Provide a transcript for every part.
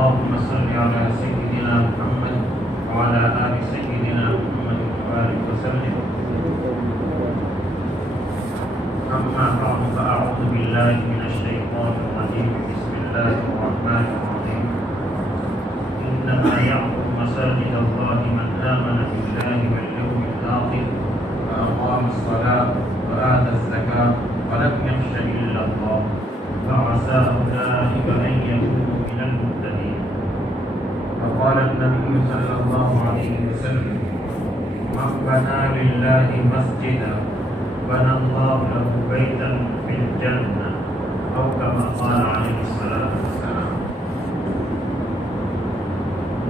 اللهم صل على سيدنا محمد وعلى آل سيدنا محمد وبارك وسلم. أما بعد فأعوذ بالله من الشيطان الرجيم. بسم الله الرحمن الرحيم. إنما يعمر مساجد الله من آمن بالله واليوم الآخر وأقام الصلاة وآتى الزكاة ولم يخش إلا الله فعسى أولئك أن يكونوا من المهتدين. وقال النبي صلى الله عليه وسلم: من بنى لله مسجدا بنى الله له بيتا في الجنة، أو كما قال عليه الصلاة والسلام.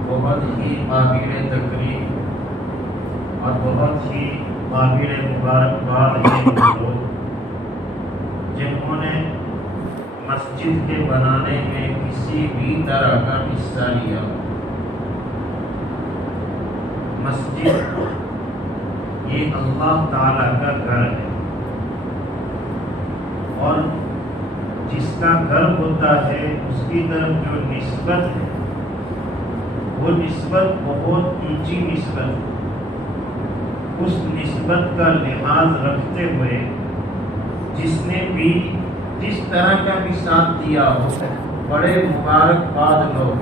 بہت ہی قابل تکریم اور بہت ہی قابل مبارکباد ہیں لوگ جنہوں نے مسجد کے بنانے میں کسی بھی طرح کا حصہ لیا. مسجد یہ اللہ تعالی کا گھر ہے، اور جس کا گھر ہوتا ہے اس کی طرف جو نسبت ہے وہ نسبت بہت اونچی نسبت ہے. اس نسبت کا لحاظ رکھتے ہوئے جس نے بھی جس طرح کا بھی ساتھ دیا ہو بڑے مبارکباد لوگ.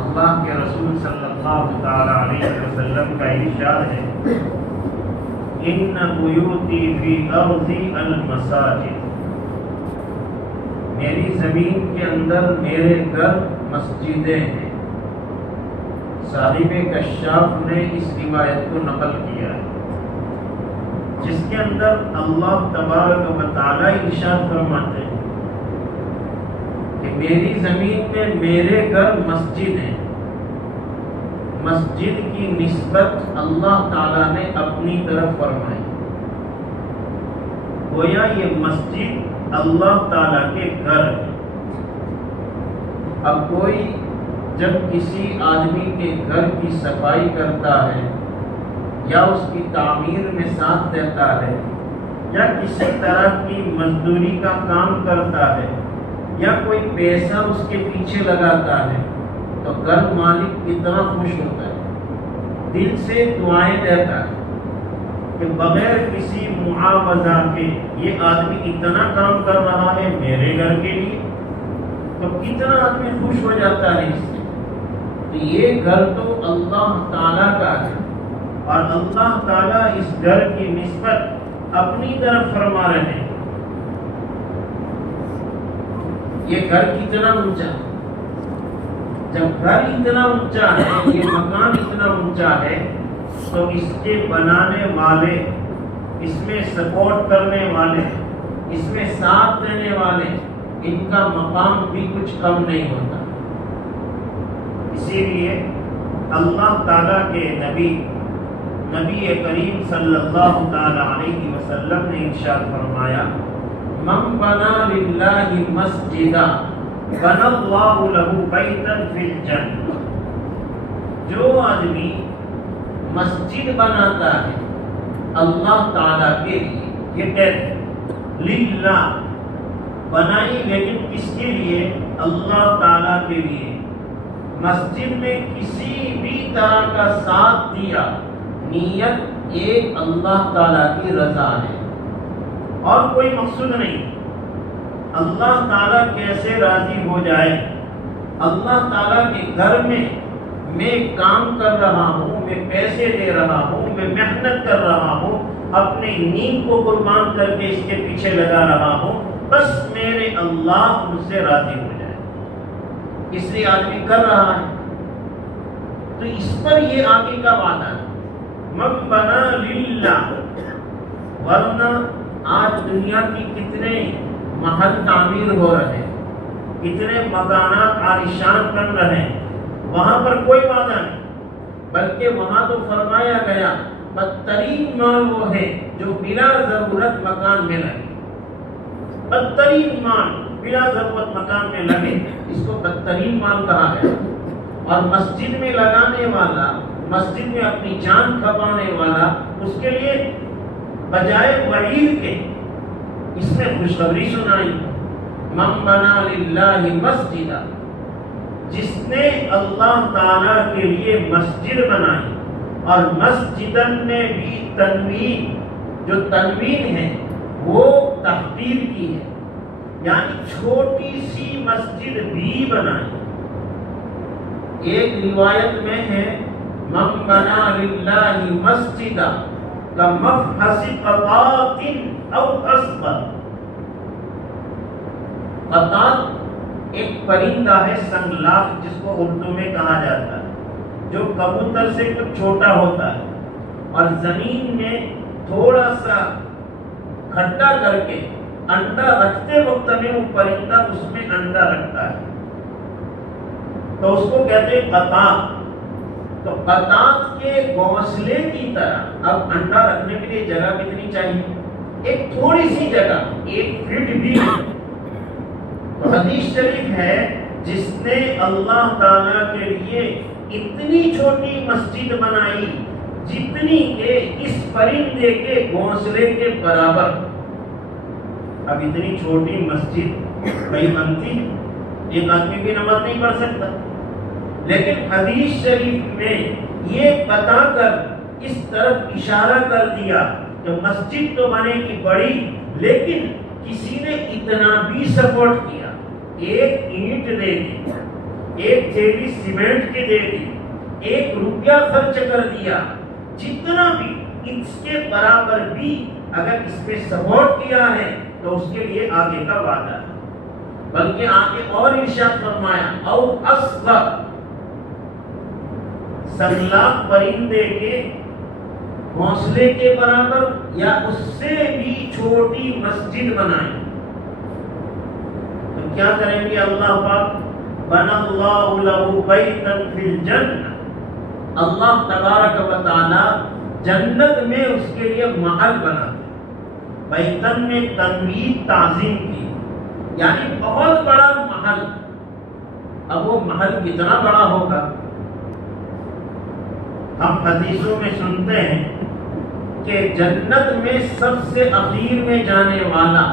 اللہ کے رسول صلی اللہ تعالی علیہ وسلم کا ارشاد ہے: ان بیوتی فی ارضی المساجد. میری زمین کے اندر میرے گھر مسجدیں ہیں. صاحب کشاف نے اس روایت کو نقل کیا ہے، جس کے اندر اللہ تبارک و تعالی ارشاد فرماتے ہیں کہ میری زمین میں میرے گھر مسجد ہیں. مسجد کی نسبت اللہ تعالی نے اپنی طرف فرمائی. گویا یہ مسجد اللہ تعالی کے گھر ہے. اب کوئی جب کسی آدمی کے گھر کی صفائی کرتا ہے یا اس کی تعمیر میں ساتھ دیتا ہے یا کسی طرح کی مزدوری کا کام کرتا ہے یا کوئی پیسہ اس کے پیچھے لگاتا ہے تو گھر مالک کتنا خوش ہوتا ہے، دل سے دعائیں دیتا ہے کہ بغیر کسی معاوضہ کے یہ آدمی اتنا کام کر رہا ہے میرے گھر کے لیے، تو کتنا آدمی خوش ہو جاتا ہے اس سے. تو یہ گھر تو اللہ تعالیٰ کا ہے، اور اللہ تعالیٰ اس گھر کی نسبت اپنی طرف فرما رہے ہیں. یہ گھر کتنا اونچا ہے. جب گھر اتنا اونچا ہے، یہ مکان اتنا اونچا ہے، تو اس کے بنانے والے، اس میں سپورٹ کرنے والے، اس میں ساتھ دینے والے، ان کا مقام بھی کچھ کم نہیں ہوتا. اسی لیے اللہ تعالیٰ کے نبی کریم صلی اللہ تعالی علیہ وسلم نے ارشاد فرمایا: من بنا للہ مسجدا بنى اللہ لہ بیتا فی الجنہ. جو آدمی مسجد بناتا ہے اللہ تعالیٰ کے لیے، یہ کہتے للہ بنائی، لیکن کس کے لیے؟ اللہ تعالیٰ کے لیے. مسجد میں کسی بھی طرح کا ساتھ دیا، نیت ایک اللہ تعالیٰ کی رضا ہے اور کوئی مقصود نہیں. اللہ تعالیٰ کیسے راضی ہو جائے؟ اللہ تعالیٰ کے گھر میں کام کر رہا ہوں، میں پیسے دے رہا ہوں، میں محنت کر رہا ہوں، اپنی نیند کو قربان کر کے اس کے پیچھے لگا رہا ہوں، بس میرے اللہ مجھ سے راضی ہو جائے، اس لیے آدمی کر رہا ہے. تو اس پر یہ آگے کا وعدہ ہے، من بنا للہ. ورنہ آج دنیا کی کتنے محل تعمیر ہو رہے ہیں، کتنے مکانات عالیشان بن رہے ہیں، وہاں پر کوئی وعدہ نہیں، بلکہ وہاں تو فرمایا گیا بدترین مال وہ ہے جو بلا ضرورت مکان میں لگے. بدترین مال بلا ضرورت مکان میں لگے، اس کو بدترین مال کہا ہے. اور مسجد میں لگانے والا، مسجد میں اپنی جان کھپانے والا، اس کے لیے بجائے وعید کے اس میں خوشخبری سنائی. من بنا للہ مسجدا، جس نے اللہ تعالیٰ کے لیے مسجد بنائی، اور مسجدن میں بھی تنوین، جو تنوین ہے وہ تحقیر کی ہے، یعنی چھوٹی سی مسجد بھی بنائی۔ ایک روایت میں ہے من بنا للہ مسجدا کمفحص قطاط او اصغر۔ قطاط ایک پرندہ ہے سنگلاخ، جس کو اردو میں کہا جاتا ہے، جو کبوتر سے کچھ چھوٹا ہوتا ہے اور زمین میں تھوڑا سا کھڈا کر کے انڈا رکھتے وقت میں وہ پرندہ اس میں انڈا رکھتا ہے، تو اس کو کہتے ہیں قطاط۔ تو قطاط کے گھونسلے کی طرح اب انڈا رکھنے کے لیے جگہ کتنی چاہیے؟ ایک تھوڑی سی جگہ، 1 فٹ بھی۔ تو حدیث شریف ہے جس نے اللہ تعالیٰ کے لیے اتنی چھوٹی مسجد بنائی جتنی کہ اس پرندے کے گھونسلے کے برابر۔ اب اتنی چھوٹی مسجد بھائی بنتی ہے، ایک آدمی بھی نماز نہیں پڑھ سکتا، لیکن حدیث شریف میں یہ بتا کر اس طرف اشارہ کر دیا کہ مسجد تو بنے گی بڑی، لیکن کسی نے اتنا بھی سپورٹ کیا، 1 اینٹ دے دی، 1 تھیلی سیمنٹ کی دے دی، 1 روپیہ خرچ کر دیا، جتنا بھی اس کے برابر بھی اگر اس پہ سپورٹ کیا ہے تو اس کے لیے آگے کا وعدہ ہے۔ بلکہ آگے اور ارشاد فرمایا او اصغر، سنگلاخ پرندے کے گھونسلے کے برابر یا اس سے بھی چھوٹی مسجد بنائی۔ تو کیا کریں گے اللہ پاک؟ بنا اللہ لہ بیتا فی الجنہ، اللہ تبارک و تعالی جنت میں اس کے لیے محل بناتے۔ بیتن میں تنوین تعظیم کی، یعنی بہت بڑا محل۔ اب وہ محل کتنا بڑا ہوگا؟ ہم حدیثوں میں سنتے ہیں کہ جنت میں سب سے اخیر میں جانے والا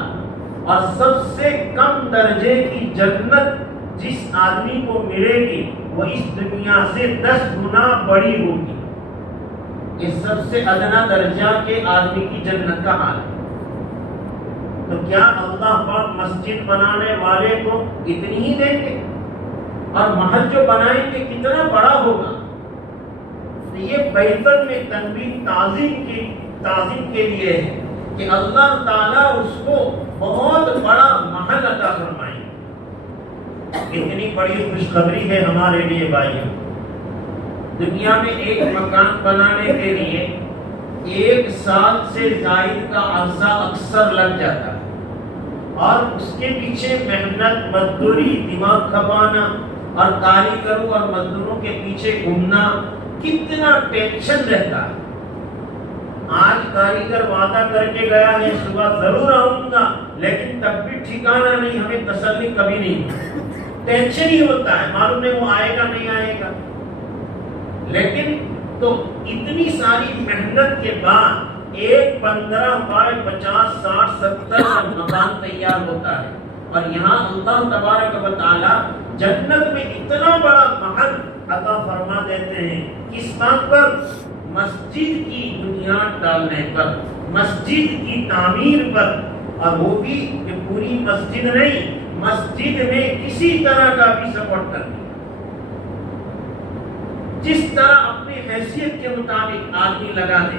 اور سب سے کم درجے کی جنت جس آدمی کو ملے گی وہ اس دنیا سے 10 گنا بڑی ہوگی۔ یہ سب سے ادنا درجہ کے آدمی کی جنت کا حال ہے۔ تو کیا اللہ پاک مسجد بنانے والے کو اتنی ہی دیں گے؟ اور محل جو بنائیں گے کتنا بڑا ہوگا؟ تو یہ بیتن میں تنوین تعظیم کے لیے ہے کہ اللہ تعالیٰ اس کو بہت بڑا محل عطا فرمائیں۔ اتنی بڑی خوشخبری ہے ہمارے لیے بھائیوں۔ دنیا میں ایک مکان بنانے کے لیے 1 سال سے زائد کا عرصہ اکثر لگ جاتا ہے، اور اس کے پیچھے محنت، مزدوری، دماغ کھپانا اور کاریگروں اور مزدوروں کے پیچھے گھومنا، کتنا ٹینشن رہتا ہے۔ آج کاریگر وعدہ کر کے گیا ہے صبح ضرور آؤں گا، لیکن تب بھی ٹھکانا نہیں، ہمیں تسلی کبھی نہیں، ٹینشن ہی ہوتا ہے، معلوم نہیں وہ آئے گا نہیں آئے گا۔ لیکن تو اتنی ساری محنت کے بعد ایک 15 بائی 50 60 70 کا مکان تیار ہوتا ہے، اور یہاں اللہ تبارک و تعالی جنت میں اتنا بڑا محل عطا فرما دیتے ہیں۔ کس بات پر؟ مسجد کی بنیاد ڈالنے پر، مسجد کی تعمیر پر، اور وہ بھی کہ پوری مسجد نہیں، مسجد میں کسی طرح کا بھی سپورٹ کرنا، جس طرح اپنی حیثیت کے مطابق آدمی لگا دے،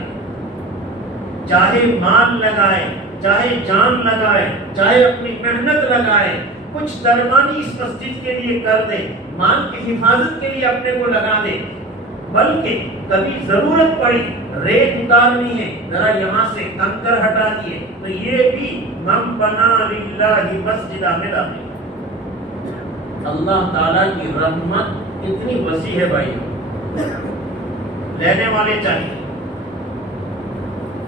چاہے مال لگائے، چاہے جان لگائے، چاہے اپنی محنت لگائے، کچھ درمانی اس مسجد کے لیے کر دے، مال کی حفاظت کے لیے اپنے کو لگا دے، بلکہ کبھی ضرورت پڑی ریت اتارنی ہے، ذرا یہاں سے کنکر ہٹا دیے، تو یہ بھی من بنا للہ مسجدا میں داخل۔ اللہ تعالیٰ کی رحمت اتنی وسیع ہے بھائی، لینے والے چاہیے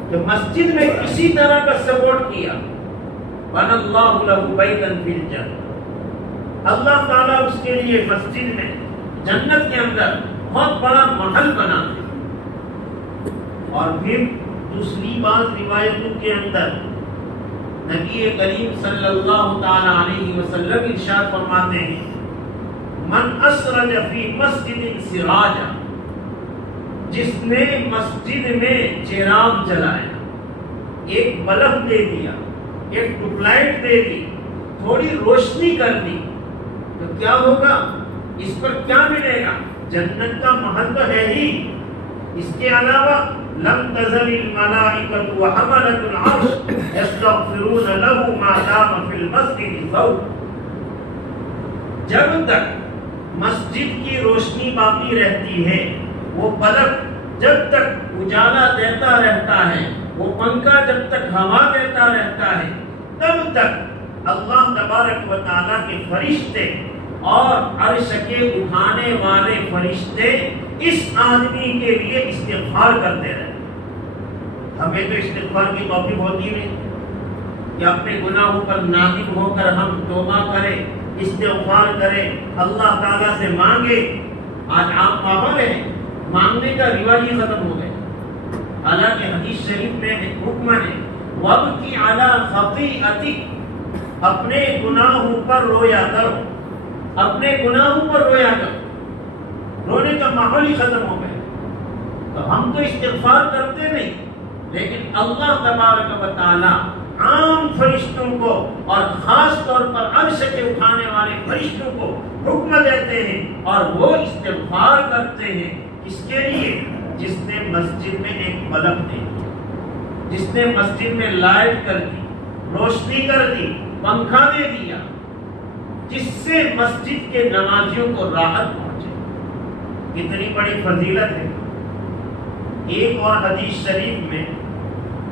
کہ مسجد میں کسی طرح کا سپورٹ کیا، بَنَى اللَّهُ لَهُ بَيْتًا فِي الْجَنَّةِ، اللہ تعالیٰ اس کے لیے مسجد میں جنت کے اندر بہت بڑا محل بنا ہے۔ اور پھر دوسری بات روایتوں کے اندر نبی کریم صلی اللہ تعالی علیہ وسلم ارشاد فرماتے ہیں من اسرج فی مسجد سراجا، جس نے مسجد میں چراغ جلایا، ایک بلب دے دیا، ایک ٹیوب لائٹ دے دی، تھوڑی روشنی کر دی، تو کیا ہوگا؟ اس پر کیا ملے گا؟ جنت کا محل تو ہے ہی، اس کے علاوہ لم تزل الملائکۃ وحملۃ العرش یستغفرون له ما دام فی المسجد ضوء، جب تک مسجد کی روشنی باقی رہتی ہے، وہ بلب جب تک اجالا دیتا رہتا ہے، وہ پنکھا جب تک ہوا دیتا رہتا ہے، تب تک اللہ تبارک و تعالیٰ کے فرشتے اور عرش کے اٹھانے والے فرشتے اس آدمی کے لیے استغفار کرتے رہے۔ ہمیں تو استغفار کی توفیق ہوتی نہیں کہ اپنے گناہوں پر نادم ہو کر ہم توبہ کریں، استغفار کریں، اللہ تعالیٰ سے مانگے۔ آج آپ ماحول ہیں، مانگنے کا رواج ہی ختم ہو گیا۔ حالانکہ حدیث شریف میں حکم ہے وَابْكِ عَلَىٰ خَطِيئَتِكَ، اپنے گناہوں پر رویا کرو، اپنے گناہوں پر رویا کرو۔ رونے کا ماحول ہی ختم ہو گیا۔ تو ہم تو استغفار کرتے نہیں، لیکن اللہ تبارک و تعالیٰ عام فرشتوں کو اور خاص طور پر عرش کے اٹھانے والے فرشتوں کو حکم دیتے ہیں اور وہ استغفار کرتے ہیں۔ اس کے لیے جس نے مسجد میں ایک بلب دے دی، جس نے مسجد میں لائٹ کر دی، روشنی کر دی، پنکھا دے دیا، جس سے مسجد کے نمازیوں کو راحت پہنچے، کتنی بڑی فضیلت ہے۔ ایک اور حدیث شریف میں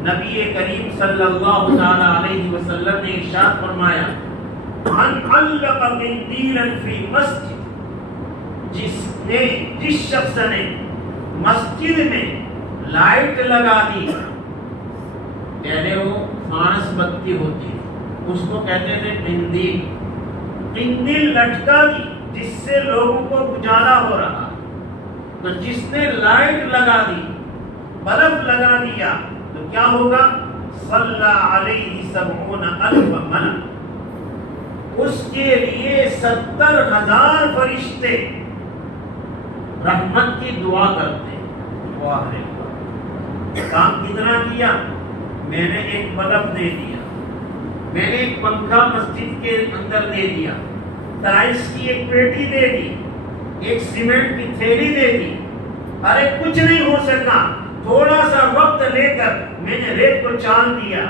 نبی کریم صلی اللہ تعالی علیہ وسلم نے ارشاد فرمایا من علق قندیلا فی مسجد، جس شخص نے مسجد میں لائٹ لگا دی، پہلے وہ فانس بتی ہوتی اس کو کہتے تھے قندیل، قندیل لٹکا دی جس سے لوگوں کو اجالا ہو رہا، تو جس نے لائٹ لگا دی، بلب لگا دیا، تو کیا ہوگا؟ صلی علیہ 70,000 ملک، اس کے لیے 70,000 فرشتے رحمت کی دعا کرتے ہیں۔ واہ رے واہ، کام کتنا کیا؟ میں نے ایک بلب دے دیا، میں نے ایک پنکھا مسجد کے اندر دے دیا، ٹائلس کی ایک پیٹی دے دی، ایک سیمنٹ کی تھیلی دے دی، ارے کچھ نہیں ہو سکا، تھوڑا سا وقت لے کر میں نے ریت کو چال دیا،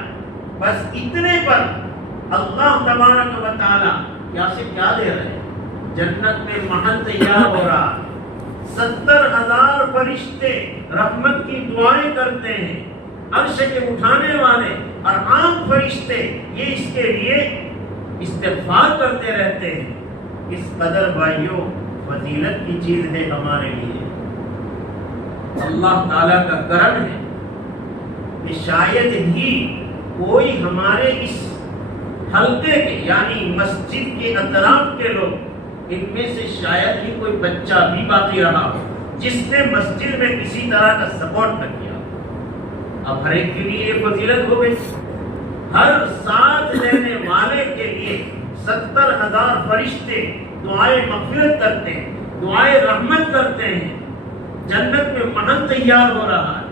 بس اتنے پر اللہ تبارک و تعالیٰ کیا سے کیا دے رہے ہیں؟ جنت میں محل تیار ہو رہا ہے، 70,000 فرشتے رحمت کی دعائیں کرتے ہیں، عرش کے اٹھانے والے اور عام فرشتے یہ اس کے لیے استغفار کرتے رہتے ہیں۔ اس قدر بھائیوں فضیلت کی چیز ہے ہمارے لیے، اللہ تعالیٰ کا کرم ہے کہ شاید ہی کوئی ہمارے اس حلقے کے یعنی مسجد کے اطراف کے لوگ، ان میں سے شاید ہی کوئی بچہ بھی باقی رہا ہو جس نے مسجد میں کسی طرح کا سپورٹ نہ کیا۔ اب ہر ایک کے لیے یہ فضیلت ہو گئی، ہر ساتھ لینے والے کے لیے 70,000 فرشتے دعائیں مغفرت کرتے ہیں، دعائیں رحمت کرتے ہیں، جنت میں محل تیار ہو رہا ہے۔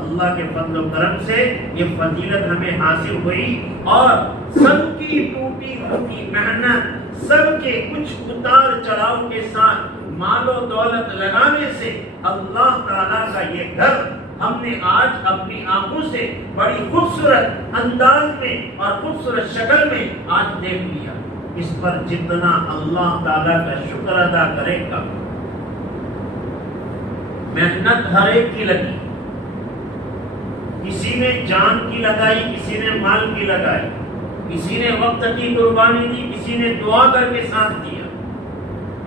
اللہ کے فضل و کرم سے یہ فضیلت ہمیں حاصل ہوئی، اور سب کی ٹوٹی پھوٹی محنت، سب کے کچھ اتار چڑھاؤ کے ساتھ مال و دولت لگانے سے اللہ تعالیٰ کا یہ گھر ہم نے آج اپنی آنکھوں سے بڑی خوبصورت انداز میں اور خوبصورت شکل میں آج دیکھ لیا۔ اس پر جتنا اللہ تعالیٰ کا شکر ادا کرے گا، محنت ہر ایک کی لگی، کسی نے جان کی لگائی، کسی نے مال کی لگائی، کسی نے وقت کی قربانی دی، کسی نے دعا کر کے ساتھ دیا،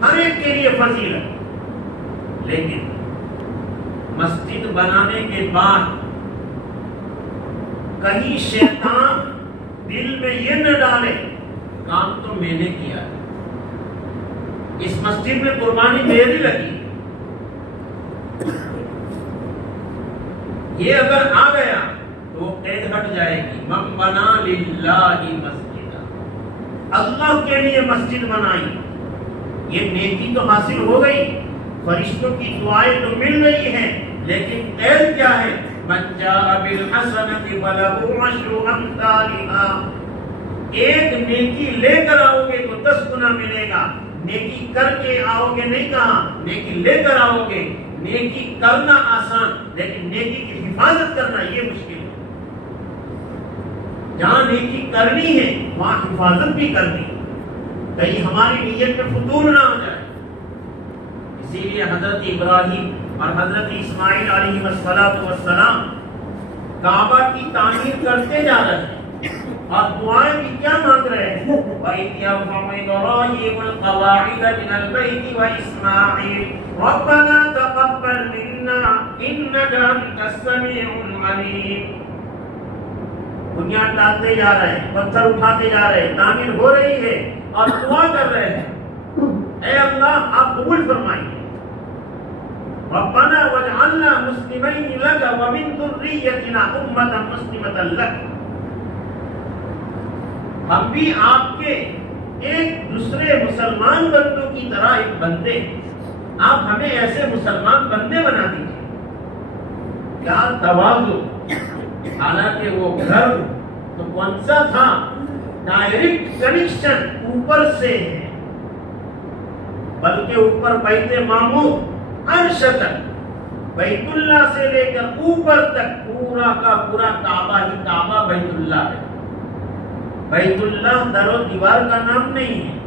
ہر ایک کے لیے فضیلت۔ لیکن مسجد بنانے کے بعد کہیں شیطان دل میں یہ نہ ڈالے کام تو میں نے کیا ہے، اس مسجد میں قربانی میری لگی، یہ اگر آ گیا تو وہ قید ہٹ جائے گی۔ من بنا للہ مسجد، اللہ کے لیے مسجد بنائی، یہ نیکی تو حاصل ہو گئی، فرشتوں کی دعائیں تو مل رہی ہیں، لیکن قید کیا ہے؟ من جاء بالحسنۃ فلہ عشر امثالها، ایک نیکی لے کر آؤ گے تو 10 گنا ملے گا، نیکی کر کے آؤ گے نہیں کہا، نیکی لے کر آؤ گے۔ نیکی کرنا آسان، لیکن نیکی کی حفاظت کرنا یہ مشکل ہے۔ جہاں نیکی کرنی ہے وہاں حفاظت بھی کرنی ہے، کہیں ہماری نیت میں فطور نہ ہو جائے۔ اسی لیے حضرت ابراہیم اور حضرت اسماعیل علیہ السلام کعبہ کی تعمیر کرتے جا رہے ہیں اور دعائیں بھی کیا مانگ رہے ہیں؟ وَإِذْ يَرْفَعُ إِبْرَاهِيمُ الْقَوَاعِدَ مِنَ الْبَيْتِ وَإِسْمَاعِيلُ رَبَّنَا تَقَبَّلْ مِنَّا إِنَّكَ أَنْتَ السَّمِيعُ الْعَلِيمُ۔ بنیاد ڈالتے جا رہے ہیں، پتھر اٹھاتے جا رہے ہیں، تعمیر ہو رہی ہے اور دعا کر رہے ہیں، اے اللہ آپ قبول فرمائیے۔ رَبَّنَا وَاجْعَلْنَا مُسْلِمَيْنِ لَكَ وَمِنْ ذُرِّيَّتِنَا أُمَّةً مُسْلِمَةً لَكَ، ہم بھی آپ کے ایک دوسرے مسلمان بندوں کی طرح ایک بندے، آپ ہمیں ایسے مسلمان بندے بنا دیجیے۔ کیا تواضع! حالانکہ وہ گھر تو کون سا تھا؟ ڈائریکٹ کنیکشن اوپر سے ہے، بلکہ اوپر بیت معمور عرش تک، بیت اللہ سے لے کر اوپر تک پورا کا پورا کعبہ ہی کعبہ بیت اللہ ہے۔ بیت اللہ در و دیوار کا نام نہیں ہے،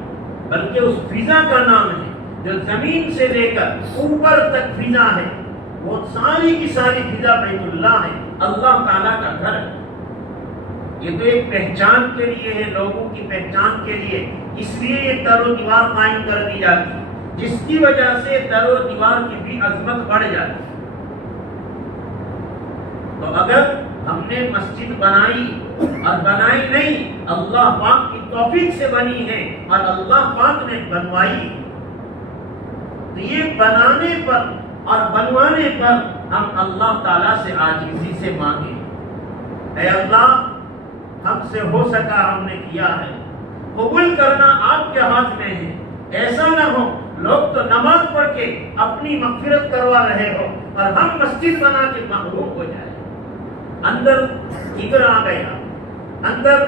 بلکہ اس فضا کا نام ہے جو زمین سے لے کر اوپر تک فضا ہے، وہ ساری کی ساری فضا بیت اللہ ہے، اللہ تعالیٰ کا گھر ہے۔ یہ تو ایک پہچان کے لیے ہے، لوگوں کی پہچان کے لیے، اس لیے یہ در و دیوار قائم کر دی جاتی ہے، جس کی وجہ سے در و دیوار کی بھی عظمت بڑھ جاتی ہے۔ تو اگر ہم نے مسجد بنائی اور بنائی نہیں، اللہ پاک کی توفیق سے بنی ہے اور اللہ پاک نے بنوائی، تو یہ بنانے پر اور بنوانے پر ہم اللہ تعالیٰ سے عاجزی سے مانگیں، اے اللہ ہم سے ہو سکا ہم نے کیا ہے، قبول کرنا آپ کے ہاتھ میں ہے۔ ایسا نہ ہو لوگ تو نماز پڑھ کے اپنی مغفرت کروا رہے ہو اور ہم مسجد بنا کے محروم ہو جائے، اندر کبر آ گیا، اندر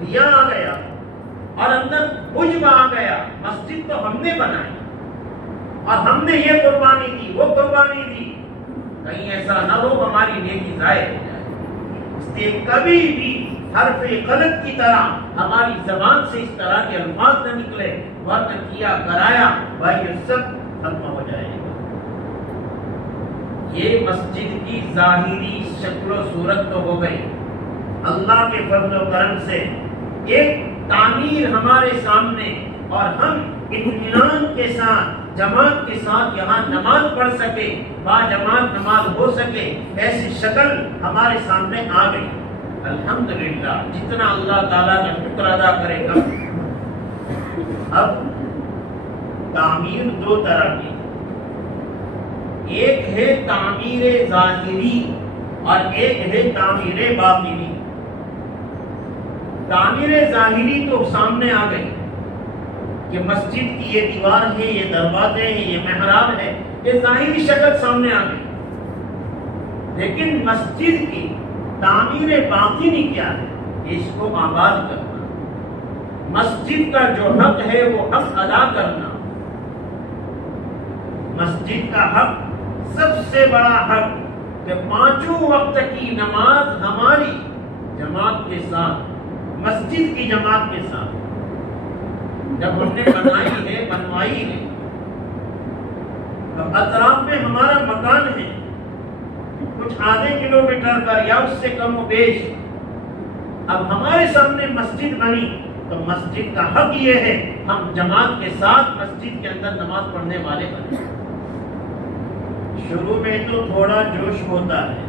ریا آ گیا اور اندر عجب آ گیا۔ مسجد تو ہم نے بنائی اور ہم نے یہ قربانی دی، وہ قربانی دی، کہیں ایسا نہ ہو ہماری نیکی ضائع ہو جائے۔ اس لیے کبھی بھی حرف غلط کی طرح ہماری زبان سے اس طرح کے الفاظ نہ نکلے، ورنہ کیا کرایا بھائی یہ سب ختم ہو جائے گا۔ یہ مسجد کی ظاہری شکل و صورت تو ہو گئی، اللہ کے فضل و کرم سے ایک تعمیر ہمارے سامنے، اور ہم اطمینان کے ساتھ جماعت کے ساتھ یہاں نماز پڑھ سکے، با جماعت نماز ہو سکے، ایسی شکل ہمارے سامنے آ گئی۔ الحمدللہ، جتنا اللہ تعالیٰ کا شکر ادا کرے گا۔ اب تعمیر دو طرح کی، ایک ہے تعمیر ظاہری اور ایک ہے تعمیر باطنی۔ تعمیر ظاہری تو سامنے آ گئی کہ مسجد کی یہ دیوار ہے، یہ دروازے ہیں، یہ محراب ہے، یہ ظاہری شکل سامنے آ گئی۔ لیکن مسجد کی تعمیر باطنی کیا ہے؟ اس کو آباد کرنا، مسجد کا جو حق ہے وہ حق ادا کرنا۔ مسجد کا حق سب سے بڑا حق کہ 5 وقت کی نماز ہماری جماعت کے ساتھ، مسجد کی جماعت کے ساتھ جب ہم نے بنوائی ہے، اب اطراف میں ہمارا مکان ہے کچھ آدھے کلومیٹر پر یا اس سے کم و بیش، اب ہمارے سامنے مسجد بنی تو مسجد کا حق یہ ہے ہم جماعت کے ساتھ مسجد کے اندر نماز پڑھنے والے بنے۔ شروع میں تو تھوڑا جوش ہوتا ہے،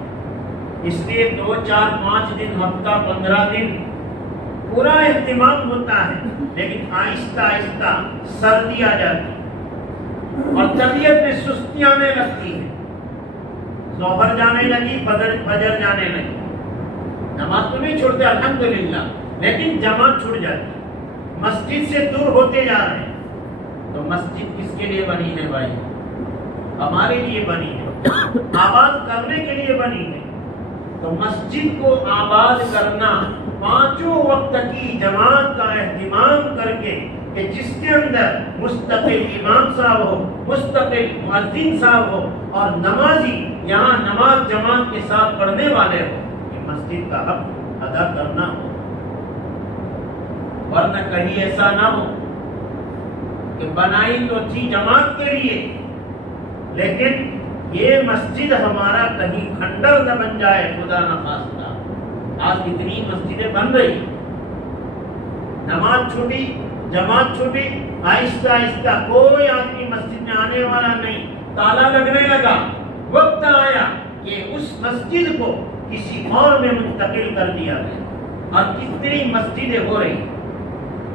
اس لیے 2 4 5 دن، ہفتہ 15 دن پورا اہتمام ہوتا ہے، لیکن آہستہ آہستہ سردی آ جاتی ہے اور طبیعت میں سستی آنے لگتی ہے، ظہر جانے لگی، فجر جانے لگی، نماز تو نہیں چھوڑتے الحمدللہ، لیکن جماعت چھوٹ جاتی ہے، مسجد سے دور ہوتے جا رہے ہیں، تو مسجد کس کے لیے بنی ہے بھائی؟ ہمارے لیے بنی ہے، آباد کرنے کے لیے بنی ہے۔ تو مسجد کو آباد کرنا، پانچوں وقت کی جماعت کا اہتمام کر کے کہ جس کے اندر مستقل امام صاحب ہو، مستقل مؤذن صاحب ہو اور نمازی یہاں نماز جماعت کے ساتھ پڑھنے والے ہو، کہ مسجد کا حق ادا کرنا ہو۔ ورنہ کہیں ایسا نہ ہو کہ بنائی تو تھی جماعت کے لیے، لیکن یہ مسجد ہمارا کہیں کھنڈر نہ بن جائے، خدا نہ خواستہ۔ آج اتنی مسجدیں بن رہی، نماز چھوٹی، جماعت چھوٹی، آہستہ آہستہ کوئی آدمی مسجد میں آنے والا نہیں، تالا لگنے لگا۔ وقت آیا کہ اس مسجد کو کسی اور میں منتقل کر دیا گیا، اور کتنی مسجدیں ہو رہی،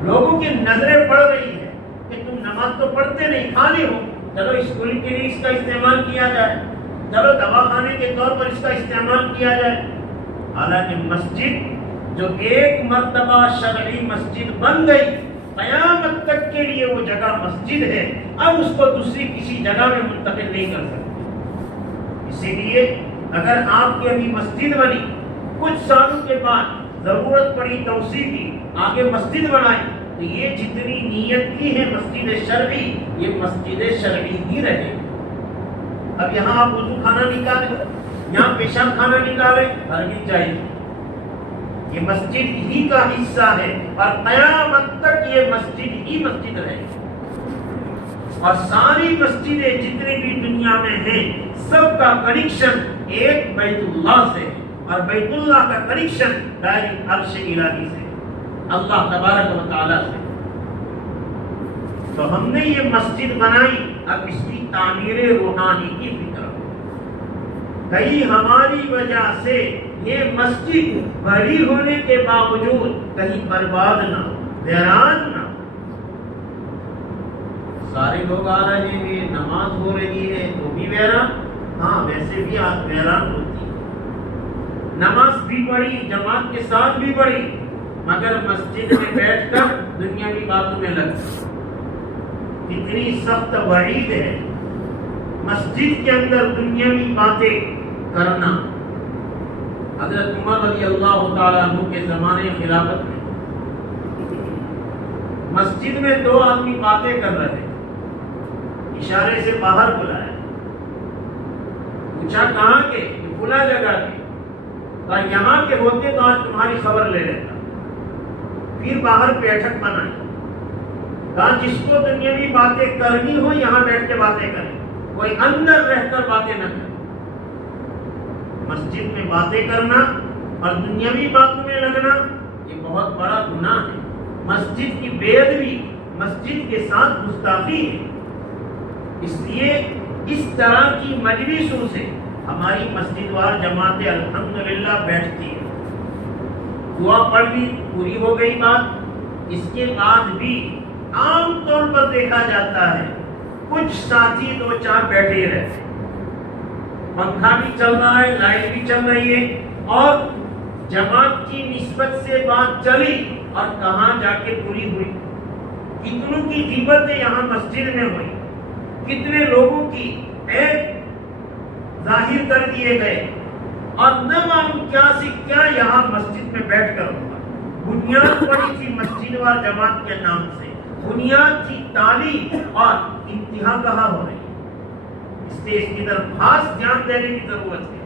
لوگوں کی نظریں پڑ رہی ہے کہ تم نماز تو پڑھتے نہیں، خالی ہو، چلو اسکول کے لیے اس کا استعمال کیا جائے، چلو دواخانے کے طور پر اس کا استعمال کیا جائے۔ حالانکہ مسجد جو ایک مرتبہ شرعی مسجد بن گئی، قیامت تک کے لیے وہ جگہ مسجد ہے، اب اس کو دوسری کسی جگہ میں منتقل نہیں کر سکتے۔ اسی لیے اگر آپ کی ابھی مسجد بنی، کچھ سالوں کے بعد ضرورت پڑی توسیع کی، آگے مسجد بنائی، تو یہ جتنی نیت کی ہے مسجد شرعی، یہ مسجد شرعی ہی رہے۔ اب یہاں آپ وضو خانہ نکالیں، یہاں پیشاب خانہ نکالیں، ہرگز جائز نہیں۔ یہ مسجد ہی کا حصہ ہے، اور قیامت تک یہ مسجد ہی مسجد رہے۔ اور ساری مسجدیں جتنی بھی دنیا میں ہیں، سب کا کنیکشن ایک بیت اللہ سے ہے، اور بیت اللہ کا کنیکشن ڈائریکٹ عرش الہی سے، اللہ تبارک و تعالی سے۔ تو ہم نے یہ مسجد بنائی، اب اس کی تعمیر روحانی کی فکر ہو۔ کہیں ہماری وجہ سے یہ مسجد بھری ہونے کے باوجود کہیں برباد نہ، ویران نہ۔ سارے لوگ آ رہے ہیں، نماز ہو رہی ہے تو بھی ویران، ہاں ویسے بھی ویران ہوتی ہے، نماز بھی پڑھی، جماعت کے ساتھ بھی پڑھی، مگر مسجد میں بیٹھ کر دنیاوی باتوں میں لگ گئی۔ اتنی سخت وعید ہے مسجد کے اندر دنیاوی باتیں کرنا۔ حضرت عمر رضی اللہ تعالیٰ عنہ کے زمانے خلافت میں مسجد میں دو آدمی باتیں کر رہے تھے، اشارے سے باہر بلایا، پوچھا کہاں کے؟ فلاں جگہ کے۔ کہا یہاں کے ہوتے تو آج تمہاری خبر لے لیتا۔ پھر باہر بیٹھک بنائی، کہا جس کو دنیاوی باتیں کرنی ہو یہاں بیٹھ کے باتیں کریں، کوئی اندر رہ کر باتیں نہ کرے۔ مسجد میں باتیں کرنا اور دنیاوی باتوں میں لگنا یہ بہت بڑا گناہ ہے، مسجد کی بے ادبی، مسجد کے ساتھ گستاخی ہے۔ اس لیے اس طرح کی مجلسوں سے ہماری مسجد وار جماعتیں الحمدللہ بیٹھتی ہیں، دعا پڑھ لی، پوری ہو گئی بات۔ اس کے بعد بھی عام طور پر دیکھا جاتا ہے کچھ ساتھی دو چار بیٹھے رہتے، پنکھا بھی چل رہا ہے، لائٹ بھی چل رہی ہے، اور جماعت کی نسبت سے بات چلی اور کہاں جا کے پوری ہوئی۔ کتنوں کی غیبتیں یہاں مسجد میں ہوئی، کتنے لوگوں کی عیب ظاہر کر دیے گئے، اور نہ معلوم کیا سے کیا یہاں مسجد میں بیٹھ کر ہوا۔ بنیاد پڑی تھی مسجد و جماعت کے نام سے، بنیاد کی تعلیم اور انتہا کہاں ہو رہی ہے۔ اس لیے اس کی طرف خاص دھیان دینے کی ضرورت ہے۔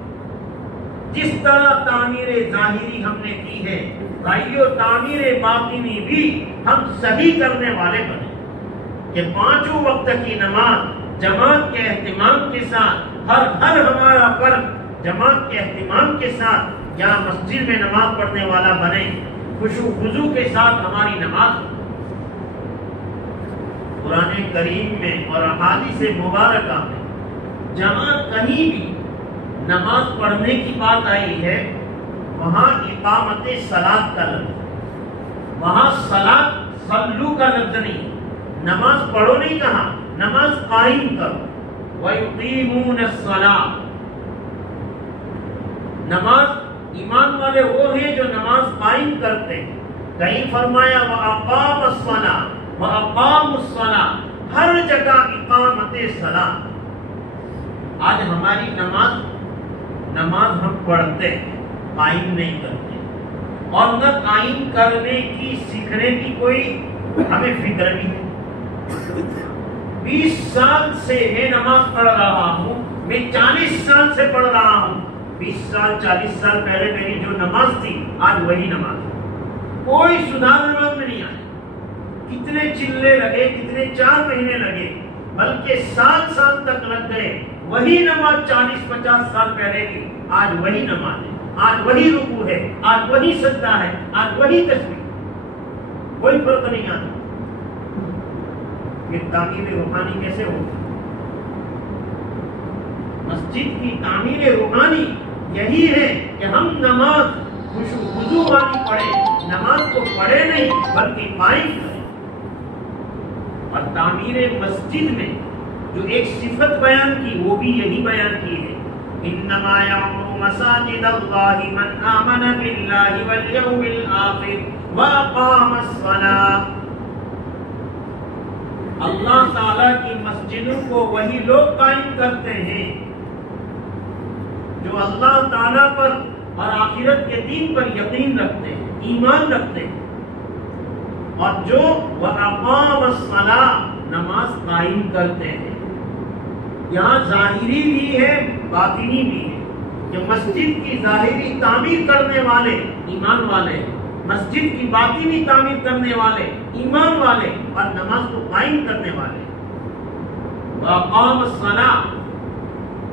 جس طرح تعمیر ظاہری ہم نے کی ہے، بھائیو تعمیر باطنی بھی ہم صحیح کرنے والے بنے، کہ پانچوں وقت کی نماز جماعت کے اہتمام کے ساتھ، ہر ہمارا فرد جماعت کے اہتمام کے ساتھ یا مسجد میں نماز پڑھنے والا بنے، خشوع خضوع کے ساتھ ہماری نماز ہو۔ قرآن کریم میں اور احادیث مبارکہ میں جہاں کہیں بھی نماز پڑھنے کی بات آئی ہے، وہاں اقامت صلاۃ کا لفظ، وہاں صلاۃ صلو کا لفظ نہیں، نماز پڑھو نہیں کہا، نماز قائم کرو۔ وَيُقِيمُونَ الصَّلَاةَ، نماز ایمان والے وہ ہیں جو نماز قائم کرتے ہیں۔ کہیں فرمایا وَأَقَامَ الصَّلَاةَ وَأَقَامُوا الصَّلَاةَ، ہر جگہ اقامت صلاۃ. آج ہماری نماز ہم پڑھتے ہیں، قائم نہیں کرتے، اور نہ قائم کرنے کی سیکھنے کی کوئی ہمیں فکر بھی ہے. 20 سال سے میں نماز پڑھ رہا ہوں، میں 40 سال سے پڑھ رہا ہوں. 20 سال 40 سال پہلے میری جو نماز تھی آج وہی نماز ہے. کوئی سدھار نماز میں نہیں آیا. کتنے چلے لگے، کتنے 4 مہینے لگے، بلکہ 7 سال تک لگ گئے. وہی نماز 40-50 سال پہلے کی آج وہی نماز ہے، آج وہی رکوع ہے، آج وہی سجدہ ہے، آج وہی تسبیح. کوئی فرق نہیں آتا. یہ تعمیر روحانی کیسے ہوگی؟ مسجد کی تعمیر روحانی یہی ہے کہ ہم نماز خضوع والی پڑھیں، نماز کو پڑھے نہیں بلکہ قائم کریں. اور تعمیر مسجد میں جو ایک صفت بیان کی وہ بھی یہی بیان کی ہے، انما یعمر مساجد اللہ من آمن باللہ والیوم الآخر واقام الصلاۃ. اللہ تعالیٰ کی مسجدوں کو وہی لوگ قائم کرتے ہیں جو اللہ تعالیٰ پر اور آخرت کے دین پر یقین رکھتے ہیں، ایمان رکھتے ہیں، اور جو وَأَقَامَ الصَّلَاةَ نماز قائم کرتے ہیں. یہاں ظاہری بھی ہے، باطنی بھی ہے. کہ مسجد کی ظاہری تعمیر کرنے والے ایمان والے، مسجد کی باطنی تعمیر کرنے والے ایمان والے، اور نماز کو قائم کرنے والے. وَأَقَامَ الصَّلَاةَ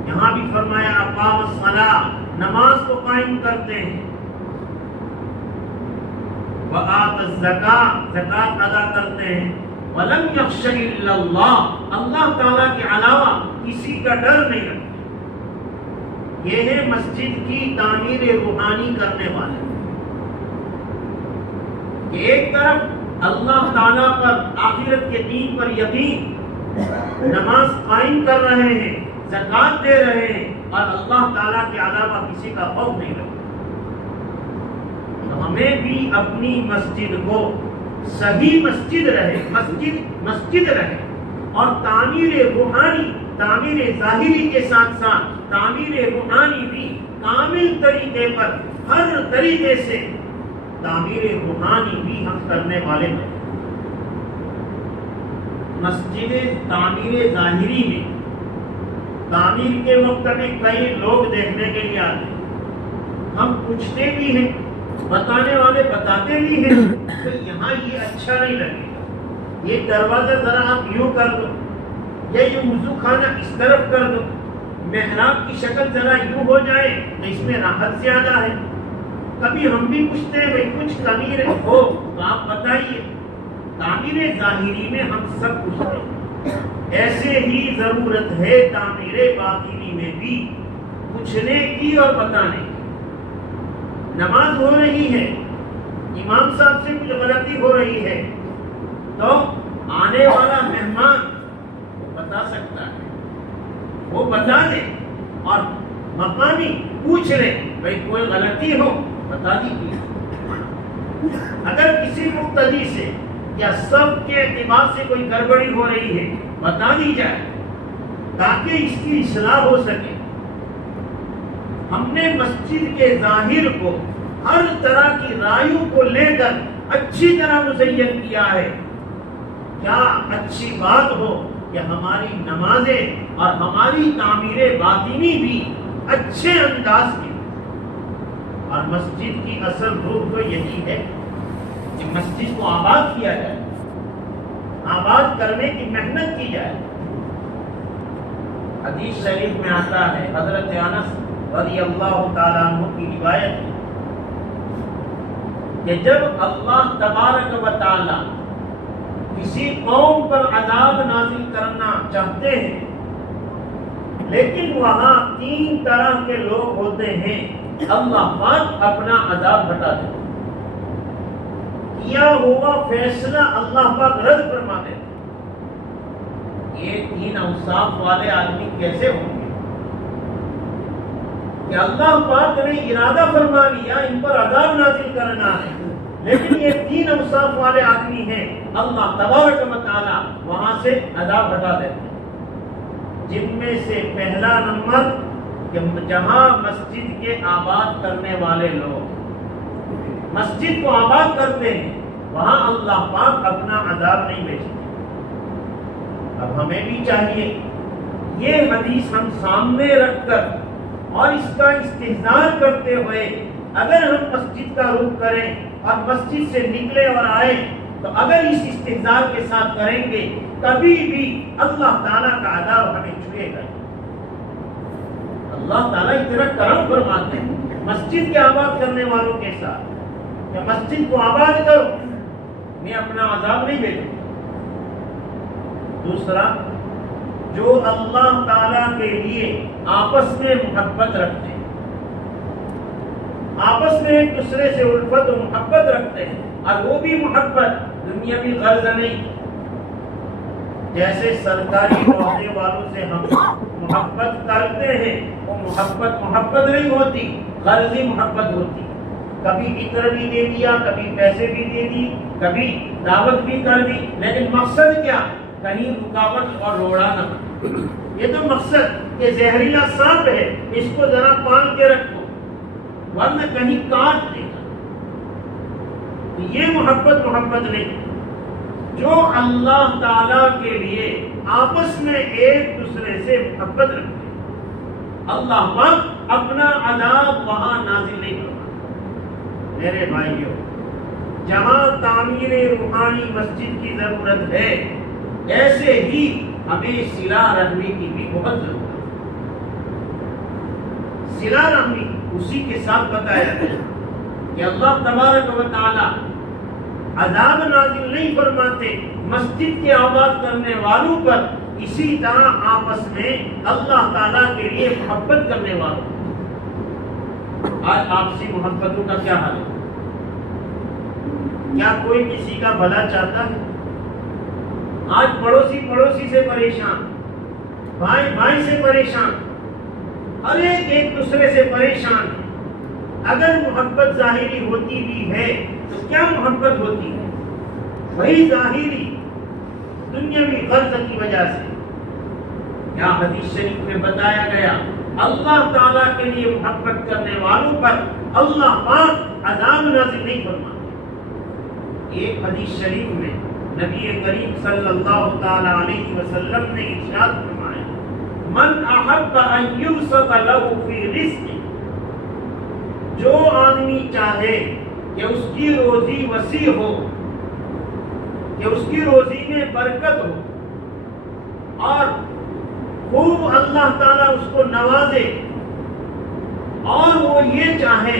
یہاں بھی فرمایا اقام الصلاۃ، نماز کو قائم کرتے ہیں. وآت الزکاۃ زکات ادا کرتے ہیں. ولم یخش الا اللہ اللہ تعالیٰ کے علاوہ کسی کا ڈر نہیں رکھتے. یہ ہے مسجد کی تعمیر روحانی کرنے والے. ایک طرف اللہ تعالیٰ پر آخرت کے دین پر یقین، نماز قائم کر رہے ہیں، زکات دے رہے ہیں، اور اللہ تعالیٰ کے علاوہ کسی کا خوف نہیں رکھتے. تو ہمیں بھی اپنی مسجد کو صحیح مسجد رہے، مسجد رہے، اور تعمیر روحانی، تعمیر ظاہری کے ساتھ ساتھ تعمیر روحانی بھی کامل طریقے پر، ہر طریقے سے تعمیر روحانی بھی ہم کرنے والے ہیں. مسجد تعمیر ظاہری میں تعمیر کے وقت میں کئی لوگ دیکھنے کے لیے آتے ہیں. ہم پوچھتے بھی ہیں، بتانے والے بتاتے بھی ہیں کہ یہاں یہ اچھا نہیں لگے گا، یہ دروازہ ذرا آپ یوں کر دو، یا یہ وضو خانہ اس طرف کر دو، محراب کی شکل ذرا یوں ہو جائے تو اس میں راحت زیادہ ہے. کبھی ہم بھی پوچھتے ہیں بھائی کچھ تعمیر ہو تو آپ بتائیے. تعمیر ظاہری میں ہم سب پوچھتے ہیں. ایسے ہی ضرورت ہے تعمیر باطنی میں بھی پوچھنے کی اور بتانے کی. نماز ہو رہی ہے، امام صاحب سے کچھ غلطی ہو رہی ہے تو آنے والا مہمان وہ بتا سکتا ہے، وہ بتا دے. اور مقامی پوچھ لے بھائی کوئی غلطی ہو بتا دیجیے. اگر کسی مقتدی سے یا سب کے اعتبار سے کوئی گڑبڑی ہو رہی ہے بتا دی جائے تاکہ اس کی اصلاح ہو سکے. ہم نے مسجد کے ظاہر کو ہر طرح کی رائیوں کو لے کر اچھی طرح مزین کیا ہے. کیا اچھی بات ہو کہ ہماری نمازیں اور ہماری تعمیر باطنی بھی اچھے انداز کی. اور مسجد کی اصل روح تو یہی ہے کہ مسجد کو آباد کیا جائے، آباد کرنے کی محنت کی جائے. حدیث شریف میں آتا ہے، حضرت انس رضی اللہ تعالیٰ عنہ کی روایت ہے کہ جب اللہ تبارک و تعالی کسی قوم پر عذاب نازل کرنا چاہتے ہیں لیکن وہاں 3 طرح کے لوگ ہوتے ہیں، اللہ پاک اپنا عذاب ہٹا دیتے. کیا ہوا فیصلہ اللہ پاک رد فرما دیتے. یہ 3 اوصاف والے آدمی کیسے ہوں گے کہ اللہ پاک نے ارادہ فرما لیا ان پر عذاب نازل کرنا ہے، لیکن یہ 3 اوصاف والے آدمی ہیں، اللہ تبارک و تعالی وہاں سے عذاب ہٹا دیتے ہیں، جن میں سے پہلا نمبر کہ جہاں مسجد کے آباد کرنے والے لوگ مسجد کو آباد کرتے ہیں وہاں اللہ پاک اپنا عذاب نہیں بھیجتے۔ اب ہمیں بھی چاہیے یہ حدیث ہم سامنے رکھ کر اور اس کا استحضار کرتے ہوئے اگر ہم مسجد کا رخ کریں اور مسجد سے نکلے اور آئے تو اگر اس استحضار کے ساتھ کریں گے کبھی بھی اللہ تعالیٰ کا عذاب ہمیں چھوئے گا۔ اللہ تعالیٰ اتنا کرم فرماتے ہیں مسجد کے آباد کرنے والوں کے ساتھ کہ مسجد کو آباد کرو، میں اپنا عذاب نہیں بھیجوں گا۔ دوسرا، جو اللہ تعالیٰ کے لیے آپس میں محبت رکھتے ہیں، آپس میں ایک دوسرے سے الفت و محبت رکھتے ہیں، اور وہ بھی محبت دنیاوی غرض نہیں، جیسے سرکاری عہدے والوں سے ہم محبت کرتے ہیں، وہ محبت نہیں ہوتی، غرضی محبت ہوتی، کبھی عطر بھی دے دیا، کبھی پیسے بھی دے دی، کبھی دعوت بھی کر دی، لیکن مقصد کیا؟ کہیں رکاوٹ اور روڑا نہ بنے۔ یہ تو مقصد کہ زہریلا سانپ ہے، اس کو ذرا پان کے رکھو ورنہ کہیں کاٹ دے گا۔ یہ محبت نہیں۔ جو اللہ تعالیٰ کے لیے آپس میں ایک دوسرے سے محبت رکھتے ہیں، اللہ پاک اپنا عذاب وہاں نازل نہیں کرتا۔ میرے بھائیوں، جہاں تعمیر روحانی مسجد کی ضرورت ہے، ایسے ہی ہمیں صلہ رحمی کی بھی بہت ضرورت ہے۔ صلہ رحمی اسی کے ساتھ بتایا ہے کہ اللہ تبارک و تعالی عذاب نازل نہیں فرماتے مسجد کے آباد کرنے والوں پر، اسی طرح آپس میں اللہ تعالیٰ کے لیے محبت کرنے والوں۔ آج آپسی محبتوں کا کیا حال ہے؟ کیا کوئی کسی کا بھلا چاہتا ہے؟ آج پڑوسی سے پریشان، بھائی سے پریشان، ہر ایک دوسرے سے پریشان ہے۔ اگر محبت ظاہری ہوتی بھی ہے تو کیا محبت ہوتی ہے؟ وہی ظاہری دنیاوی غرض کی وجہ سے۔ یہاں حدیث شریف میں بتایا گیا اللہ تعالیٰ کے لیے محبت کرنے والوں پر اللہ پاک عذاب نازل نہیں فرماتے۔ ایک حدیث شریف میں نبی کریم صلی اللہ تعالی علیہ وسلم نے ارشاد فرمایا، من احب ان یبسط له فی رزقہ، جو آدمی چاہے کہ اس کی روزی وسیع ہو، کہ اس کی روزی میں برکت ہو، اور خوب اللہ تعالیٰ اس کو نوازے، اور وہ یہ چاہے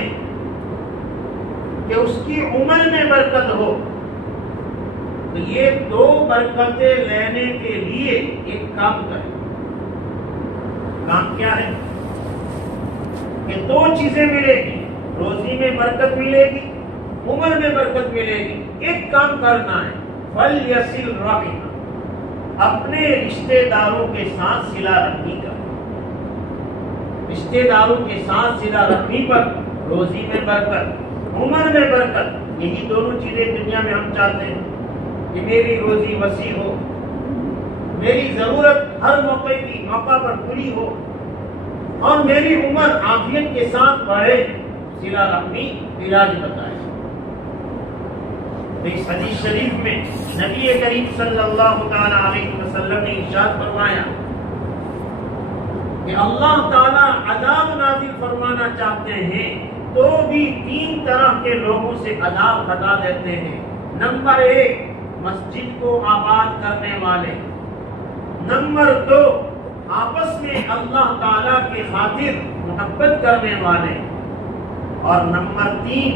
کہ اس کی عمر میں برکت ہو، تو یہ 2 برکتیں لینے کے لیے ایک کام کرے۔ کام کیا ہے؟ کہ 2 چیزیں ملے گی، روزی میں برکت ملے گی، عمر میں برکت ملے گی۔ ایک کام کرنا ہے، فَلْيَصِلْ رَحِمَهُ، اپنے رشتہ داروں کے ساتھ صلہ رحمی کا۔ رشتہ داروں کے ساتھ صلہ رحمی پر روزی میں برکت، عمر میں برکت۔ یہی دونوں چیزیں دنیا میں ہم چاہتے ہیں کہ میری روزی وسیع ہو، میری ضرورت ہر موقع پر پوری ہو، اور میری عمر عافیت کے ساتھ بڑھے۔ صلہ رحمی علاج بتائے۔ اس حدیث شریف میں نبی کریم صلی اللہ تعالی علیہ وسلم نے ارشاد فرمایا کہ اللہ تعالی عذاب نازل فرمانا چاہتے ہیں تو بھی 3 طرح کے لوگوں سے عذاب ہٹا دیتے ہیں۔ نمبر 1، مسجد کو آباد کرنے والے۔ نمبر 2، آپس میں اللہ تعالیٰ کے خاطر محبت کرنے والے۔ اور نمبر 3،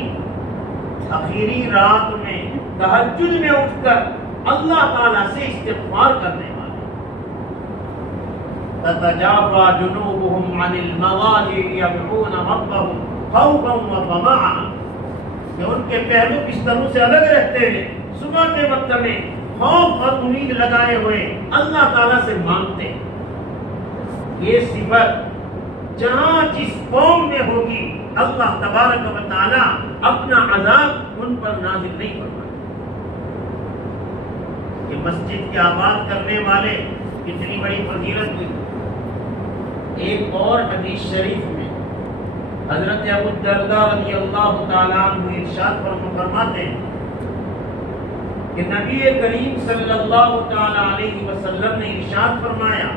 آخری رات میں تہجد میں اٹھ کر اللہ تعالیٰ سے استغفار کرنے والے۔ تتجافى جنوبهم عن المضاجع يدعون ربهم خوفا وطمعا، کہ ان کے پہلو بستروں سے الگ رہتے ہیں، صبح کے وقت میں خوف اور امید لگائے ہوئے اللہ تعالیٰ سے مانگتے ہیں۔ یہ صفت جہاں جس قوم میں ہوگی اللہ تبارک و تعالی اپنا عذاب ان پر نازل نہیں فرمائے. کہ مسجد کے آباد کرنے والے کتنی بڑی فضیلت ہوئی. ایک اور حدیث شریف میں حضرت ابو الدرداء رضی اللہ تعالیٰ عنہ ارشاد فرماتے ہیں کہ نبی کریم صلی اللہ تعالیٰ علیہ وسلم نے ارشاد فرمایا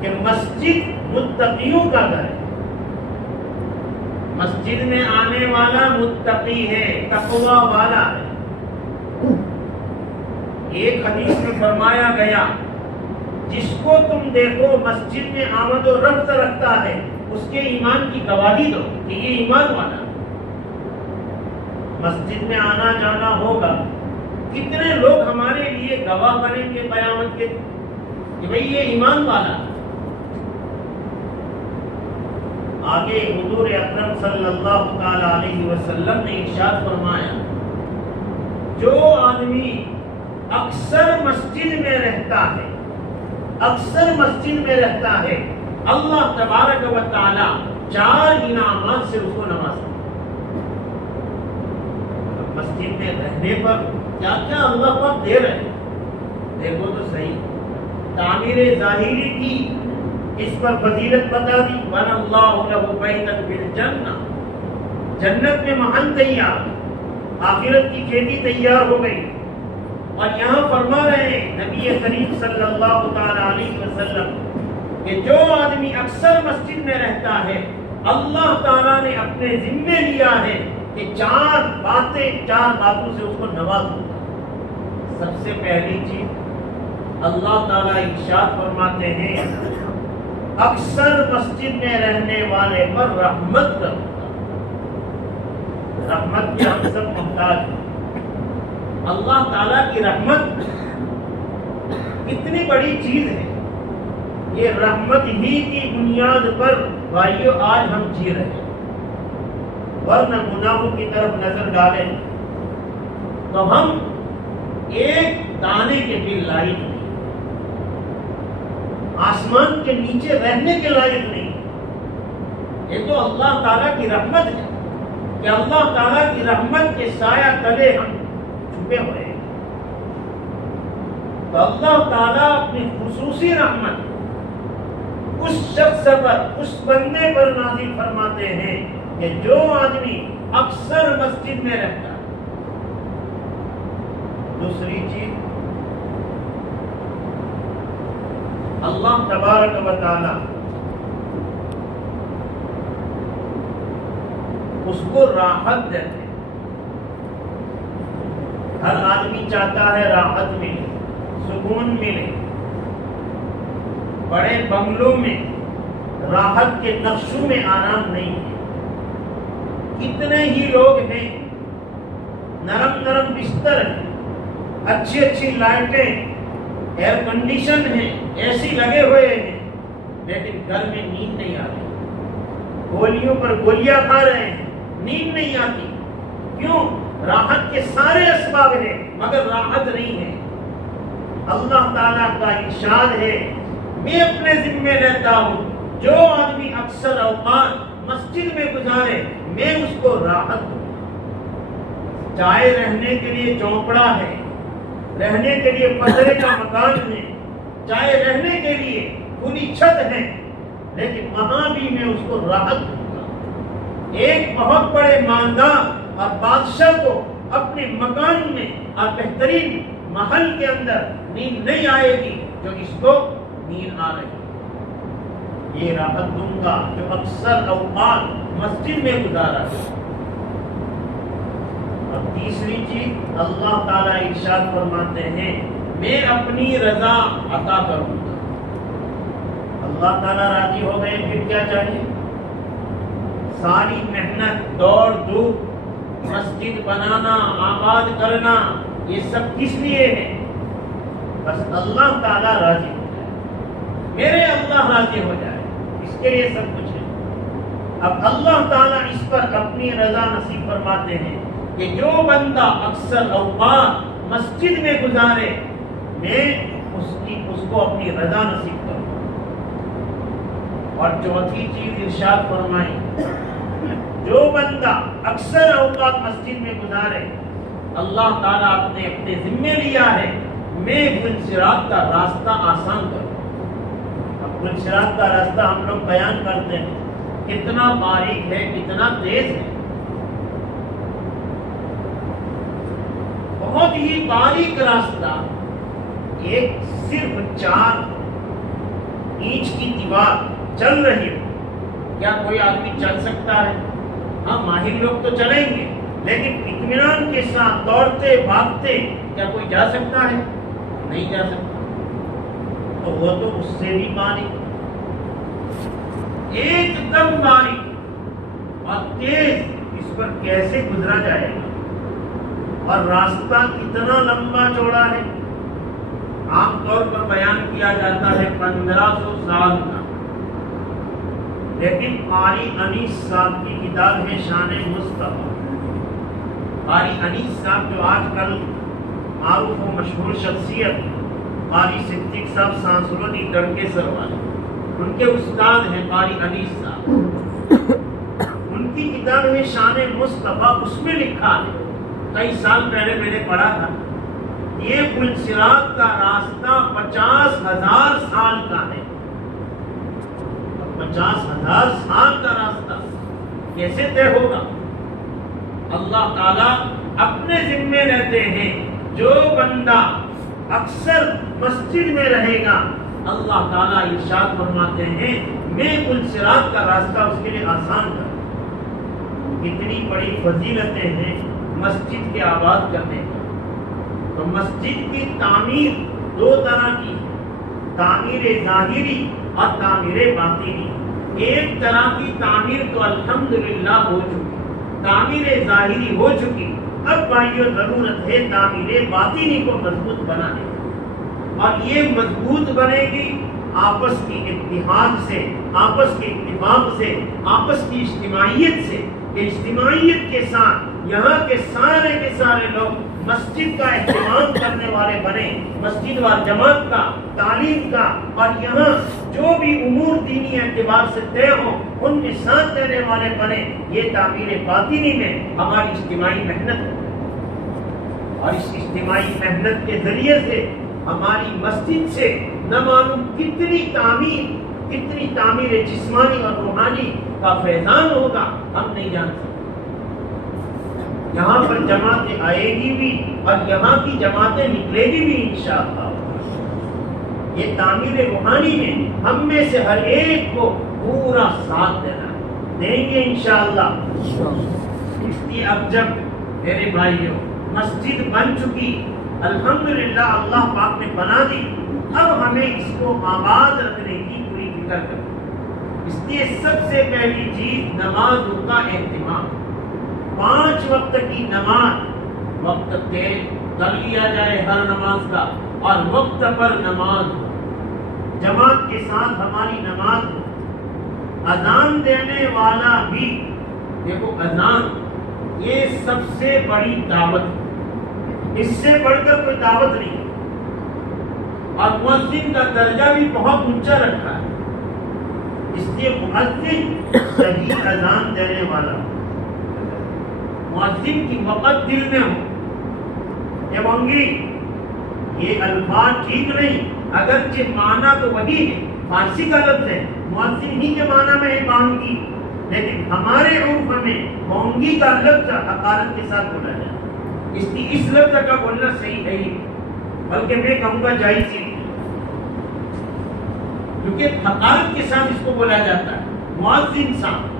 کہ مسجد متقیوں کا گھر ہے. مسجد میں آنے والا متقی ہے، تقوی والا ہے. ایک حدیث میں فرمایا گیا جس کو تم دیکھو مسجد میں آمد و رفت رکھتا ہے اس کے ایمان کی گواہی دو کہ یہ ایمان والا ہے. مسجد میں آنا جانا ہوگا، کتنے لوگ ہمارے لیے گواہ بنیں گے قیامت کے کہ بھئی یہ ایمان والا ہے. آگے حضور اکرم صلی اللہ تعالی علیہ وسلم نے ارشاد فرمایا جو آدمی اکثر مسجد میں رہتا ہے، اکثر مسجد میں رہتا ہے، اللہ تبارک و تعالی 4 انعامات سے اس کو نوازتا ہے. مسجد میں رہنے پر کیا کیا اللہ پاک دے رہے ہیں دیکھو تو صحیح. تعمیر ظاہری کی اس پر فضیلت بتا دی. بَنَى اللَّهُ لَهُ بَيْتًا فِي الْجَنَّةِ، جنت میں محل تیار، آخرت کی کھیتی تیار ہو گئی. اور یہاں فرما رہے ہیں نبی کریم صلی اللہ تعالی علیہ وسلم کہ جو آدمی اکثر مسجد میں رہتا ہے اللہ تعالیٰ نے اپنے ذمے لیا ہے کہ 4 باتوں سے اس کو نواز دوں. سب سے پہلی چیز اللہ تعالیٰ ارشاد فرماتے ہیں اکثر مسجد میں رہنے والے پر رحمت کروں گا. رحمت کے ہم سب محتاج ہیں. اللہ تعالیٰ کی رحمت کتنی بڑی چیز ہے. یہ رحمت ہی کی بنیاد پر بھائیو آج ہم جی رہے ہیں. ورنہ گناہوں کی طرف نظر ڈالیں تو ہم ایک دانے کے بھی لائق نہیں، آسمان کے نیچے رہنے کے لائق نہیں. یہ تو اللہ تعالیٰ کی رحمت ہے کہ اللہ تعالیٰ کی رحمت کے سایہ تلے ہم چھپے ہوئے ہیں. تو اللہ تعالیٰ اپنی خصوصی رحمت اس شخص پر، اس بندے پر نازل فرماتے ہیں کہ جو آدمی اکثر مسجد میں رہتا ہے. دوسری چیز اللہ تبارک و تعالی اس کو راحت دیتے ہیں. ہر آدمی چاہتا ہے راحت ملے، سکون ملے. بڑے بنگلوں میں راحت کے نقشوں میں آرام نہیں ہے. کتنے ہی لوگ ہیں نرم نرم بستر ہیں، اچھی اچھی لائٹیں، ایئر کنڈیشن ہیں، اے سی لگے ہوئے ہیں، لیکن گھر میں نیند نہیں آ رہی. گولیوں پر گولیاں کھا رہے ہیں، نیند نہیں آتی. کیوں؟ راحت کے سارے اسباب ہیں مگر راحت نہیں ہے. اللہ تعالیٰ کا ارشاد ہے میں اپنے ذمے لیتا ہوں جو آدمی اکثر اوقات مسجد میں گزارے میں اس کو راحت دوں. چاہے رہنے کے لیے چوپڑا ہے، رہنے کے لیے پتھرے کا مکان ہے، چاہے رہنے کے لیے کھلی چھت ہے، لیکن وہاں بھی میں اس کو راحت دوں گا. ایک بہت بڑے مالدار اور بادشاہ کو اپنے مکان میں اور بہترین محل کے اندر نیند نہیں آئے گی جو اس کو نیند آ رہی. یہ راحت دوں گا جو اکثر اوقات مسجد میں گزارا ہے. اور تیسری چیز اللہ تعالیٰ ارشاد فرماتے ہیں میں اپنی رضا عطا کروں گا. اللہ تعالیٰ راضی ہو گئے پھر کیا چاہیے؟ ساری محنت دوڑ دھوپ مسجد بنانا آباد کرنا یہ سب کس لیے ہے؟ بس اللہ تعالیٰ راضی ہو جائے، میرے اللہ راضی ہو جائے، اس کے لیے سب کچھ ہے. اب اللہ تعالیٰ اس پر اپنی رضا نصیب فرماتے ہیں کہ جو بندہ اکثر اوقات مسجد میں گزارے میں اس کو اپنی رضا نصیب کروں. اور چوتھی چیز ارشاد فرمائی، جو بندہ اکثر اوقات مسجد میں گزارے، اللہ تعالیٰ نے اپنے ذمے لیا ہے میں پلصراط کا راستہ آسان کروں۔ اب پلصراط کا راستہ ہم لوگ بیان کرتے ہیں کتنا باریک ہے، کتنا تیز ہے، بہت ہی باریک راستہ، ایک صرف 4 انچ کی دیوار چل رہی ہو، کیا کوئی آدمی چل سکتا ہے؟ ہاں ماہر لوگ تو چلیں گے، لیکن اطمینان کے ساتھ دوڑتے بھاگتے کیا کوئی جا سکتا ہے؟ نہیں جا سکتا۔ تو وہ تو اس سے بھی باریک، ایک دم باریک اور تیز، اس پر کیسے گزرا جائے گا؟ اور راستہ کتنا لمبا چوڑا ہے؟ عام طور پر بیان کیا جاتا ہے 1500 سال کا، لیکن قاری انیس صاحب کی کتاب ہے شان مصطفیٰ۔ قاری انیس صاحب جو آج کل معروف و مشہور شخصیت، قاری صدیق صاحب سانسرودی ڈڑکیسر والے، ان کے استاد ہیں قاری انیس صاحب۔ ان کی کتاب ہے شان مصطفیٰ، اس میں لکھا ہے، کئی سال پہلے میں نے پڑھا تھا، یہ پلصراط کا راستہ 50,000 سال کا ہے۔ 50,000 سال کا راستہ کیسے طے ہوگا؟ اللہ تعالیٰ اپنے ذمے رہتے ہیں، جو بندہ اکثر مسجد میں رہے گا اللہ تعالیٰ ارشاد فرماتے ہیں میں پلصراط کا راستہ اس کے لیے آسان کروں۔ کتنی بڑی فضیلتیں ہیں مسجد کے آباد کرنے کا۔ تو مسجد کی تعمیر 2 طرح کی ہے، تعمیر ظاہری اور تعمیر باطنی۔ ایک طرح کی تعمیر تو الحمدللہ ہو چکی، تعمیر ظاہری ہو چکی، اب بھائیو ضرورت ہے تعمیر باطنی کو مضبوط بنانے کی، اور یہ مضبوط بنے گی آپس کی اتحاد سے، آپس کے اتفاق سے، آپس کی اجتماعیت سے۔ اجتماعیت کے ساتھ یہاں کے سارے لوگ مسجد کا اہتمام کرنے والے بنے، مسجد و جماعت کا، تعلیم کا، اور یہاں جو بھی امور دینی اعتبار سے طے ہوں ان میں ساتھ دینے والے بنے۔ یہ تعمیر باطنی میں ہماری اجتماعی محنت ہے، اور اس اجتماعی محنت کے ذریعے سے ہماری مسجد سے نہ معلوم کتنی تعمیر جسمانی اور روحانی کا فیضان ہوگا، ہم نہیں جان سکتے۔ یہاں پر جماعتیں آئے گی بھی اور یہاں کی جماعتیں نکلے گی بھی انشاءاللہ۔ یہ تعمیر روحانی میں ہم میں سے ہر ایک کو پورا ساتھ دینا ہے، دیں گے انشاءاللہ۔ اس لیے اب جب میرے بھائیوں مسجد بن چکی، الحمدللہ اللہ پاک نے بنا دی، اب ہمیں اس کو آباد رکھنے کی پوری فکر کریں۔ اس لیے سب سے پہلی چیز نمازوں کا اہتمام، 5 وقت کی نماز وقت طے کر لیا جائے ہر نماز کا، اور وقت پر نماز ہو، جماعت کے ساتھ ہماری نماز ہو۔ اذان دینے والا بھی، دیکھو اذان یہ سب سے بڑی دعوت ہے، اس سے بڑھ کر کوئی دعوت نہیں، اور مؤذن کا درجہ بھی بہت اونچا رکھا ہے۔ اس لیے مؤذن صحیح اذان دینے والا، مؤذن کی وقت دل میں ہو۔ ایوانگری یہ الفاظ ٹھیک نہیں، اگرچہ معنی تو وہی ہے، فارسی کا لفظ ہے، مؤذن ہی کے معنی میں ہے بانگی، لیکن ہمارے عرف میں بانگی کا لفظ حقارت کے ساتھ بولا جاتا ہے، اس لیے اس لفظ کا بولنا صحیح ہے ہی، بلکہ میں کہوں گا جائز ہی، کیونکہ حقارت کے ساتھ اس کو بولا جاتا ہے۔ مؤذن صاحب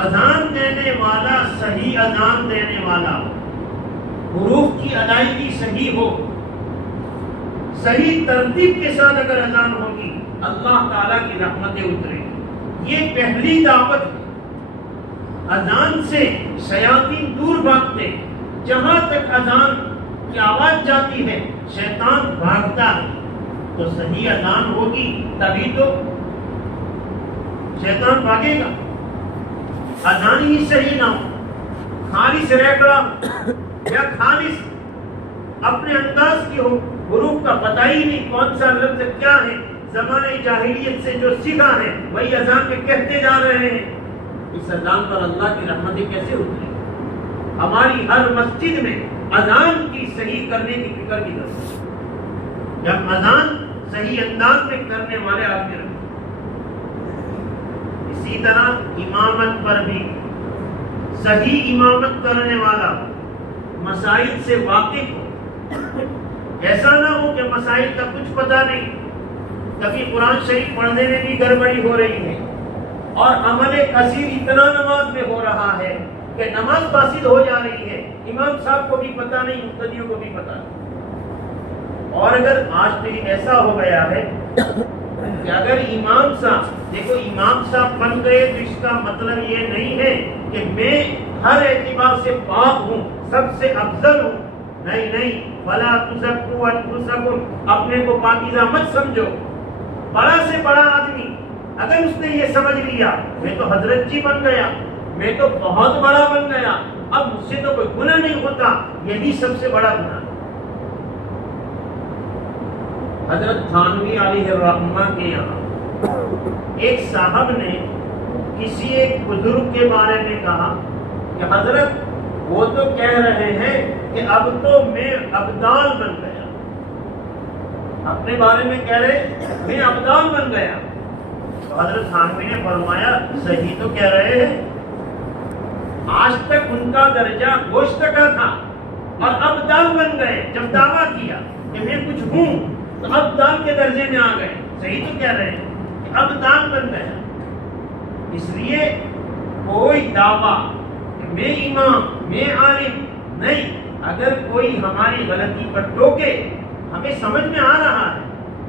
اذان دینے والا، صحیح اذان دینے والا، حروف کی ادائیگی صحیح ہو، صحیح ترتیب کے ساتھ اگر اذان ہوگی اللہ تعالیٰ کی رحمتیں اترے گی۔ یہ پہلی دعوت ہے۔ اذان سے شیاطین دور بھاگتے، جہاں تک اذان کی آواز جاتی ہے شیطان بھاگتا ہے، تو صحیح اذان ہوگی تبھی تو شیطان بھاگے گا۔ اذان ہی صحیح نہ ہو، خالص ریکڑا یا خالص اپنے انداز کی ہو، حروف کا پتہ ہی نہیں کون سا لفظ کیا ہے، زمانے جاہلیت سے جو سیکھا ہے وہی اذان میں کہتے جا رہے ہیں، اس اذان پر اللہ کی رحمتیں کیسے اتریں؟ ہماری ہر مسجد میں اذان کی صحیح کرنے کی فکر کی ضرورت ہے۔ جب اذان صحیح انداز میں کرنے والے آدمی رکھیں۔ اسی طرح امامت پر بھی صحیح امامت کرنے والا مسائل سے واقف ہو، ایسا نہ ہو کہ مسائل کا کچھ پتہ نہیں، کبھی قرآن شریف پڑھنے میں بھی گڑبڑی ہو رہی ہے اور عمل کثیر اتنا نماز میں ہو رہا ہے کہ نماز فاسد ہو جا رہی ہے، امام صاحب کو بھی پتہ نہیں، مقتدیوں کو بھی پتہ نہیں۔ اور اگر آج بھی ایسا ہو گیا ہے کہ اگر امام صاحب، دیکھو امام صاحب بن گئے تو اس کا مطلب یہ نہیں ہے کہ میں ہر اعتبار سے پاک ہوں، سب سے افضل ہوں، نہیں، وَلَا تُزَكُّوا أَنفُسَكُمْ، اپنے کو پاکیزہ مت سمجھو۔ بڑا سے بڑا آدمی اگر اس نے یہ سمجھ لیا میں تو حضرت جی بن گیا، میں تو بہت بڑا بن گیا، اب مجھ سے تو کوئی گناہ نہیں ہوتا، یہی سب سے بڑا گناہ۔ حضرت تھانوی علیہ الرحمہ کے یہاں ایک صاحب نے کسی ایک بزرگ کے بارے میں کہا کہ حضرت وہ تو کہہ رہے ہیں کہ اب تو میں ابدال بن گیا، اپنے بارے میں کہہ رہے میں ابدال بن گیا۔ تو حضرت تھانوی نے فرمایا صحیح تو کہہ رہے ہیں، آج تک ان کا درجہ گوشت کا تھا اور ابدال بن گئے، جب دعویٰ کیا کہ میں کچھ ہوں تو ابدال کے درجے میں آ گئے، صحیح تو کہہ رہے ہیں کہ ابدال بن گیا۔ اس لیے کوئی دعویٰ کہ میں امام، میں عالم نہیں، اگر کوئی ہماری غلطی پر ٹوکے، ہمیں سمجھ میں آ رہا ہے،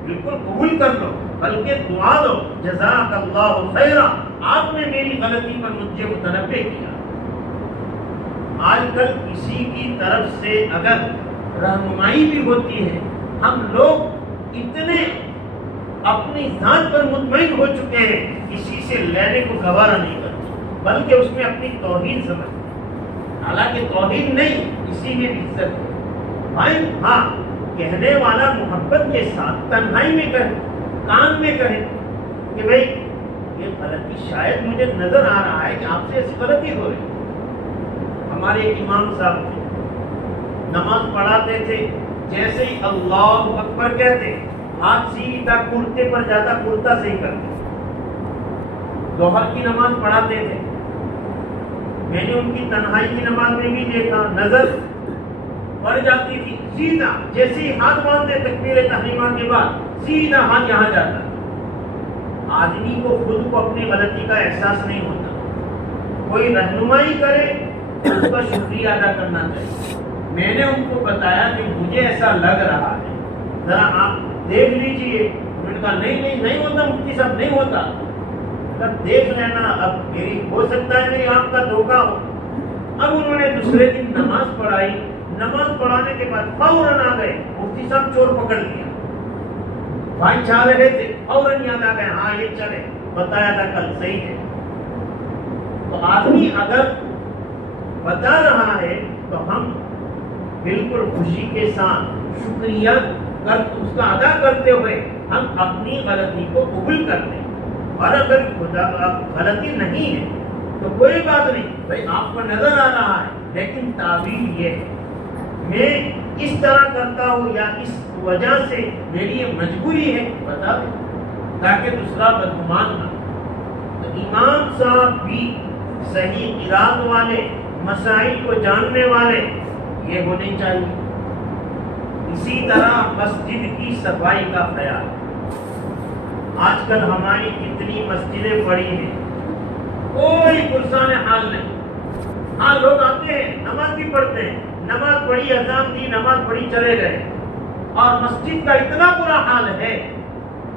بالکل قبول کر لو، بلکہ دعا دو جزاک اللہ خیرا، آپ نے میری غلطی پر مجھے متنبہ کیا۔ آج کل کسی کی طرف سے اگر رہنمائی بھی ہوتی ہے، ہم لوگ اتنے اپنی ذات پر مطمئن ہو چکے ہیں، کسی سے لینے کو گوارا نہیں کرتے، بلکہ اس میں اپنی توہین سمجھتے ہیں، حالانکہ توہین نہیں، اسی میں عزت ہے۔ بھائی ہاں، کہنے والا محبت کے ساتھ تنہائی میں کہے، کان میں کہے کہ بھائی یہ غلطی شاید مجھے نظر آ رہا ہے کہ آپ سے ایسی غلطی ہو رہی ہے۔ ہمارے ایک امام صاحب تھے، نماز پڑھاتے تھے، جیسے ہی اللہ اکبر کہتے ہاتھ سیدھا کرتے پر جاتا، کرتا صحیح کرتے۔ ظہر کی نماز پڑھاتے تھے، میں نے ان کی تنہائی کی نماز میں بھی دیکھا، نظر پڑ جاتی تھی، سیدھا جیسے ہی ہاتھ باندھتے تکبیر تحریمہ کے بعد سیدھا ہاتھ یہاں جاتا۔ آدمی کو خود کو اپنی غلطی کا احساس نہیں ہوتا، کوئی رہنمائی کرے اس کا شکریہ ادا کرنا چاہیے۔ میں نے ان کو بتایا کہ مجھے ایسا لگ رہا ہے، ذرا آپ دیکھ لیجئے۔ انہوں نے کہا نہیں ہوتا مفتی صاحب، نہیں ہوتا۔ تب دیکھ لینا، اب میری ہو سکتا ہے میری آپ کا دھوکہ ہو۔ اب انہوں نے دوسرے دن نماز پڑھائی، نماز پڑھانے کے بعد فوراً آ گئے، مفتی صاحب چور پکڑ لیا، بھائی چاہ رہے تھے، فوراً یاد آ گئے، ہاں یہ چلے، بتایا تھا کل، صحیح ہے۔ تو آدمی اگر بتا رہا ہے تو ہم بالکل خوشی کے ساتھ شکریہ اس کا ادا کرتے ہوئے ہم اپنی غلطی کو قبول کرتے ہیں، اور اگر غلطی نہیں ہے تو کوئی بات نہیں، بھائی آپ کو نظر آ رہا ہے، لیکن تعبیر یہ ہے میں اس طرح کرتا ہوں یا اس وجہ سے میری یہ مجبوری ہے، بتا دیں تاکہ دوسرا بدگمان نہ۔ تو امام صاحب بھی صحیح قرات والے، مسائل کو جاننے والے یہ ہونے چاہیے۔ اسی طرح مسجد کی صفائی کا خیال، آج کل ہماری کتنی مسجدیں پڑی ہیں، کوئی پرسان حال نہیں۔ ہاں لوگ آتے ہیں، نماز بھی پڑھتے ہیں، نماز پڑھی، اذان دی، نماز پڑھی، چلے گئے، اور مسجد کا اتنا برا حال ہے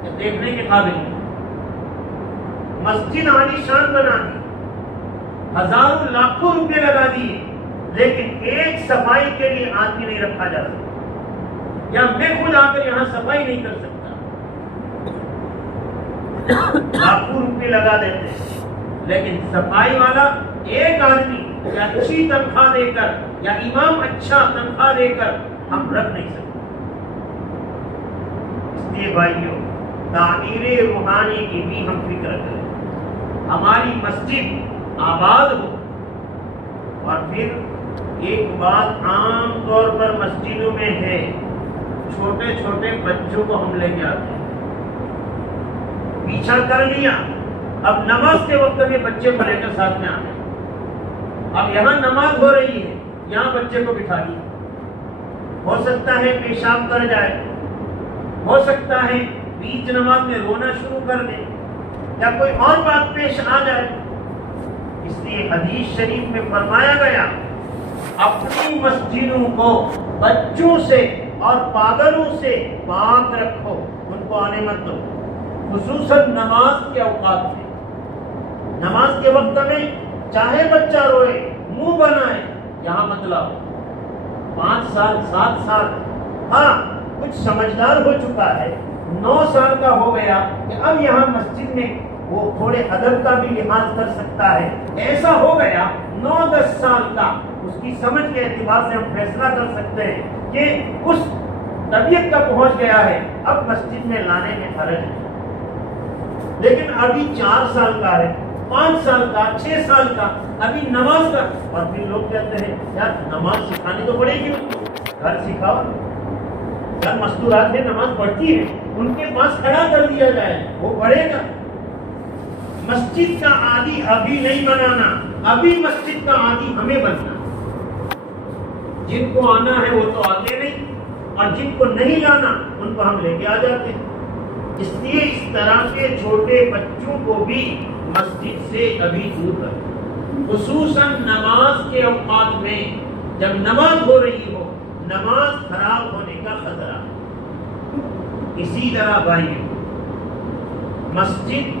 کہ دیکھنے کے قابل نہیں۔ مسجد عالی شان بنا دی، ہزاروں لاکھوں روپے لگا دیے، لیکن ایک صفائی کے لیے آدمی نہیں رکھا جا سکتا، یا میں خود آ کر یہاں صفائی نہیں کر سکتا۔ لاکھوں روپے لگا دیتے ہیں، لیکن صفائی والا ایک آدمی یا اچھی تنخواہ دے کر یا امام اچھا تنخواہ دے کر ہم رکھ نہیں سکتے۔ اس لیے بھائیوں، تعمیر روحانی کی بھی ہم فکر کریں، ہماری مسجد آباد ہو۔ اور پھر ایک بات عام طور پر مسجدوں میں ہے، چھوٹے چھوٹے بچوں کو ہم لے کے آتے ہیں، پیچھا کر لیا، اب نماز کے وقت میں بچے کو لے کر ساتھ میں آتے ہیں، اب یہاں نماز ہو رہی ہے، یہاں بچے کو بٹھا لیا، ہو سکتا ہے پیشاب کر جائے، ہو سکتا ہے بیچ نماز میں رونا شروع کر دے، یا کوئی اور بات پیش آ جائے۔ اس لیے حدیث شریف میں فرمایا گیا اپنی مسجدوں کو بچوں سے اور پاگلوں سے پاک رکھو، ان کو آنے مت دو، خصوصاً نماز کے اوقات میں۔ نماز کے وقت میں چاہے بچہ روئے، منہ بنائے، یہاں مت لاؤ۔ 5 سال 7 سال، ہاں کچھ سمجھدار ہو چکا ہے، 9 سال کا ہو گیا کہ اب یہاں مسجد میں وہ تھوڑے ادب کا بھی لحاظ کر سکتا ہے، ایسا ہو گیا 9-10 سال کا، اس کی سمجھ کے اعتبار سے ہم فیصلہ کر سکتے ہیں کہ اس طبیعت کا پہنچ گیا ہے، اب مسجد میں لانے میں حرج ہے۔ لیکن ابھی 4 سال کا ہے، 5 سال کا، 6 سال کا، ابھی نماز کا، اور پھر لوگ کہتے ہیں یار نماز سکھانی تو پڑے گی، گھر سکھاؤ، گھر مستورات ہے، نماز پڑھتی ہے، ان کے پاس کھڑا کر دیا جائے، وہ پڑھے گا۔ مسجد کا عادی ابھی نہیں بنانا، ابھی مسجد کا عادی ہمیں بننا۔ جن کو آنا ہے وہ تو آتے نہیں، اور جن کو نہیں لانا ان کو ہم لے کے آ جاتے ہیں۔ اس لیے اس طرح کے چھوٹے بچوں کو بھی مسجد سے ابھی دور رکھیں، خصوصاً نماز کے اوقات میں، جب نماز ہو رہی ہو، نماز خراب ہونے کا خطرہ۔ اسی طرح بھائیوں، مسجد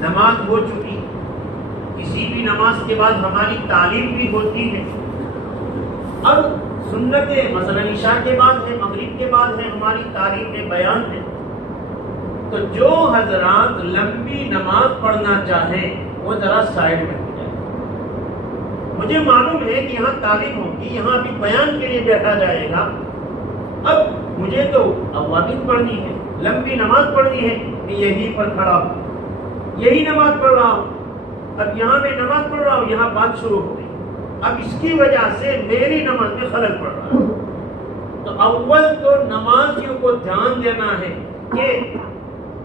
نماز ہو چکی، کسی بھی نماز کے بعد ہماری تعلیم بھی ہوتی ہے، اب سنتیں مثلا عشاء کے بعد ہے، مغرب کے بعد ہے، ہماری تعلیم میں بیان ہے، تو جو حضرات لمبی نماز پڑھنا چاہیں وہ ذرا سائڈ میں ہو جائے۔ مجھے معلوم ہے کہ یہاں تعلیم ہوگی، یہاں بھی بیان کے لیے بیٹھا جائے گا، اب مجھے تو اوابین پڑھنی ہے، لمبی نماز پڑھنی ہے، کہ یہیں پر کھڑا ہوں، یہی نماز پڑھ رہا ہوں، اب یہاں میں نماز پڑھ رہا ہوں، یہاں بات شروع ہو گئی، اب اس کی وجہ سے میری نماز میں خلل پڑ رہا ہے۔ تو اول تو نمازیوں کو دھیان دینا ہے کہ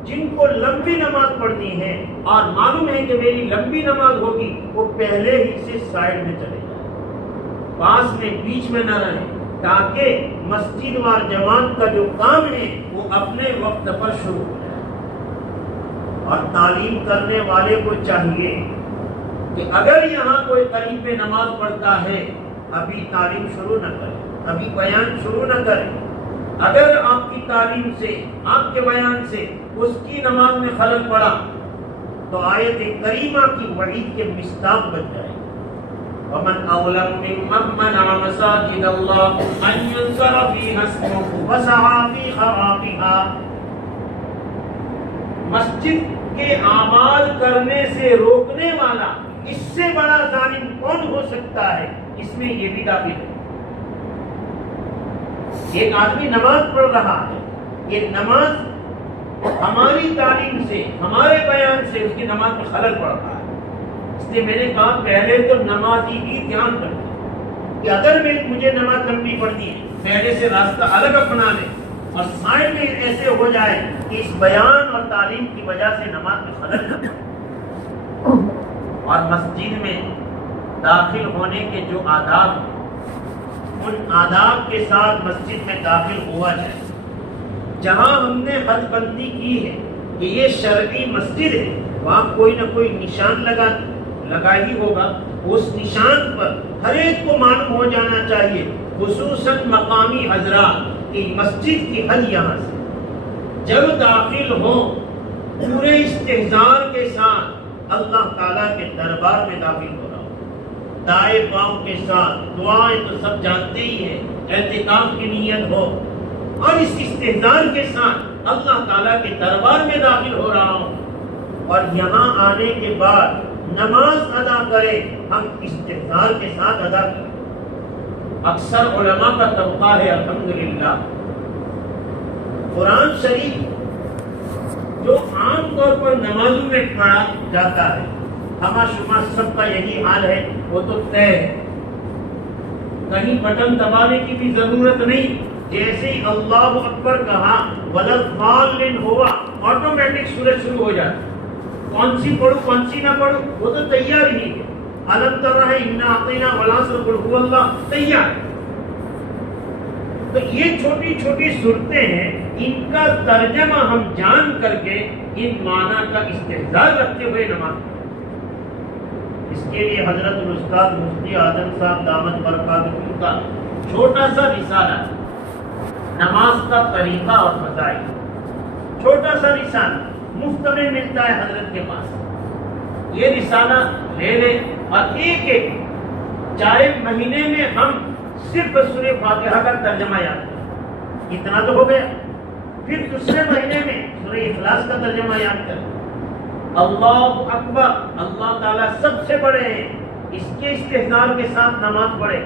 جن کو لمبی نماز پڑھنی ہے اور معلوم ہے کہ میری لمبی نماز ہوگی، وہ پہلے ہی سے سائڈ میں چلے جائیں، پاس میں بیچ میں نہ رہیں، تاکہ مسجد وار جماعت کا جو کام ہے وہ اپنے وقت پر شروع ہو جائے۔ اور تعلیم کرنے والے کو چاہیے کہ اگر یہاں کوئی قریب میں نماز پڑھتا ہے، ابھی تعلیم شروع نہ کرے، ابھی بیان شروع نہ کرے۔ اگر آپ کی تعلیم سے، آپ کے بیان سے اس کی نماز میں خلل پڑا تو آیت کریمہ کی وعید کے مصداق بن جائے گی۔ وَمَنْ أَظْلَمُ مِمَّن مَّنَعَ مَسَاجِدَ اللَّهِ أَن يُذْكَرَ فِيهَا اسْمُهُ وَسَعَىٰ فِي خَرَابِهَا۔ مسجد کے اعمال کرنے سے روکنے والا اس سے بڑا ظالم کون ہو سکتا ہے؟ اس میں یہ بھی داخل ہے۔ ایک آدمی نماز پڑھ رہا ہے، یہ نماز ہماری تعلیم سے، ہمارے بیان سے اس کی نماز میں خلل پڑ رہا ہے۔ اس لیے میں نے کہا پہلے تو نمازی بھی دھیان رکھیں کہ اگر مجھے نماز لمبی پڑھنی ہے، پہلے سے راستہ الگ اپنا لیں، اور سائڈ میں ایسے ہو جائے کہ اس بیان اور تعلیم کی وجہ سے نماز میں خلل نہ پڑے۔ اور مسجد میں داخل ہونے کے جو آداب ہیں، ان آداب کے ساتھ مسجد میں داخل ہوا جائے۔ جہاں ہم نے حد بندی کی ہے کہ یہ شرعی مسجد ہے، وہاں کوئی نہ کوئی نشان لگا ہی ہوگا، اس نشان پر ہر ایک کو معلوم ہو جانا چاہیے، خصوصاً مقامی حضرات کہ مسجد کی حد یہاں سے۔ جب داخل ہو پورے استحضار کے ساتھ اللہ تعالیٰ کے دربار میں داخل ہو رہا ہو، دائیں پاؤں کے ساتھ، دعائیں تو سب جانتے ہی ہیں، اعتکاف کی نیت ہو، اور اس استحضار کے ساتھ اللہ تعالیٰ کے دربار میں داخل ہو رہا ہوں، اور یہاں آنے کے بعد نماز ادا کرے، ہم استحضار کے ساتھ ادا کریں۔ اکثر علماء کا طبقہ ہے الحمدللہ، قرآن شریف طور پر نمازوں میں پڑھا جاتا ہے، ہما شما سب کا یہی حال ہے، وہ تو طے ہے، کہیں بٹن دبانے کی بھی ضرورت نہیں، جیسے ہی اللہ اکبر کہا وَلَضَّالِّينَ ہوا آٹومیٹک سورج شروع ہو جاتی، کون سی پڑھوں کون سی نہ پڑھوں وہ تو تیار ہی ہے، الم تر ہے انا اعطینا والعصر قل هو اللہ تیار۔ تو یہ چھوٹی چھوٹی صورتیں ہیں، ان کا ترجمہ ہم جان کر کے ان معنی کا استحضار رکھتے ہوئے نماز پڑھیں۔ اس کے لیے حضرت الاستاذ مفتی اعظم صاحب دامت برکاتہم کا چھوٹا سا رسالہ نماز کا طریقہ اور فضائل، چھوٹا سا رسالہ مفت میں ملتا ہے حضرت کے پاس، یہ رسالہ لے لیں اور ایک ایک چاہے مہینے میں ہم صرف سورہ فاتحہ کا ترجمہ یاد کریں، اتنا تو ہو گیا، پھر دوسرے مہینے میں سورہ اخلاص کا ترجمہ یاد کریں، اللہ اکبر اللہ تعالیٰ سب سے بڑے ہیں، اس کے استحضار کے ساتھ نماز پڑھے۔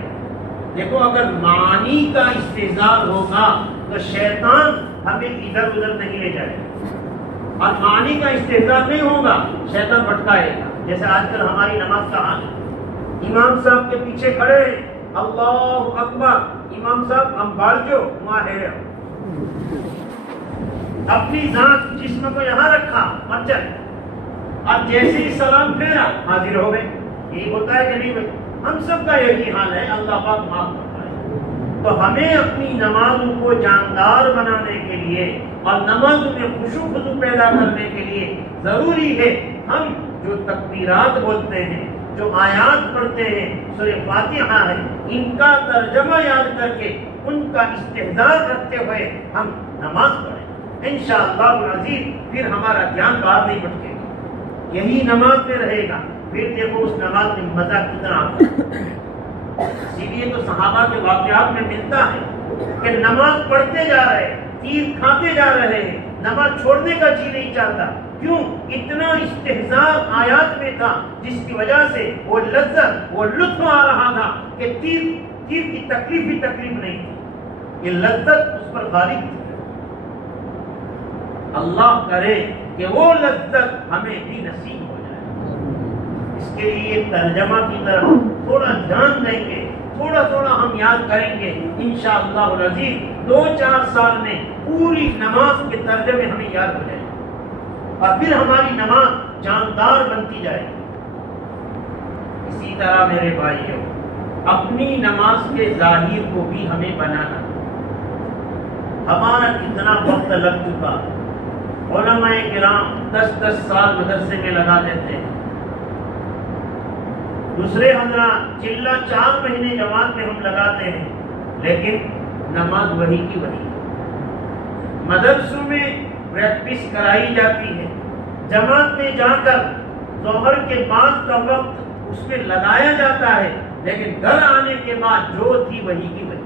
دیکھو اگر معانی کا استحضار ہوگا تو شیطان ہمیں ادھر ادھر نہیں لے جائے گا، اور معانی کا استحضار نہیں ہوگا شیطان بھٹکائے گا۔ جیسے آج کل ہماری نماز کا حال ہے، امام صاحب کے پیچھے کھڑے ہیں، اللہ اکبر، امام صاحب ہم بال جو وہاں ہے، اپنی ذات جسم کو یہاں رکھا اور چل، اب جیسے ہی سلام پھیرا حاضر ہو گئے۔ یہی ہوتا ہے کہ نہیں بھائی؟ ہم سب کا یہی حال ہے، اللہ پاک معاف فرمائے۔ تو ہمیں اپنی نمازوں کو جاندار بنانے کے لیے اور نمازوں میں خشوع خضوع پیدا کرنے کے لیے ضروری ہے ہم جو تکبیرات بولتے ہیں، جو آیات پڑھتے ہیں، سورہ فاتحہ ہے، ان کا ترجمہ یاد کر کے ان کا استحضار رکھتے ہوئے ہم نماز پڑھیں، انشاءاللہ العزیز پھر ہمارا دھیان باہر نہیں بھٹکے گا، یہی نماز میں رہے گا، پھر دیکھو اس نماز میں مزہ کتنا آتا ہے۔ اسی لیے تو صحابہ کے واقعات میں ملتا ہے کہ نماز پڑھتے جا رہے، تیر کھاتے جا رہے ہیں، نماز چھوڑنے کا جی نہیں چاہتا، کیوں؟ اتنا استحضار آیات میں تھا جس کی وجہ سے وہ لذت وہ لطف آ رہا تھا کہ تیر کی تکلیف ہی تکلیف نہیں تھی، یہ لذت اس پر غالب تھی۔ اللہ کرے کہ وہ لذت ہمیں بھی نصیب ہو جائے۔ اس کے لیے ترجمہ کی طرف تھوڑا دھیان دیں گے، تھوڑا تھوڑا ہم یاد کریں گے، انشاءاللہ العزیز 2-4 سال میں پوری نماز کے ترجمے ہمیں یاد ہو جائیں گے اور پھر ہماری نماز جاندار بنتی جائے گی۔ اسی طرح میرے بھائیوں، اپنی نماز کے ظاہر کو بھی ہمیں بنانا، ہمارا کتنا وقت لگ چکا، علماء کرام 10 سال مدرسے میں لگا دیتے ہیں، دوسرے حضرات چلہ 4 مہینے جماعت میں ہم لگاتے ہیں، لیکن نماز وہی کی وہی۔ مدرسوں میں پریکٹس کرائی جاتی ہے، جماعت میں جا کر ظہر کے بعد کا وقت اس میں لگایا جاتا ہے، لیکن گھر آنے کے بعد جو تھی وہی کی وہی۔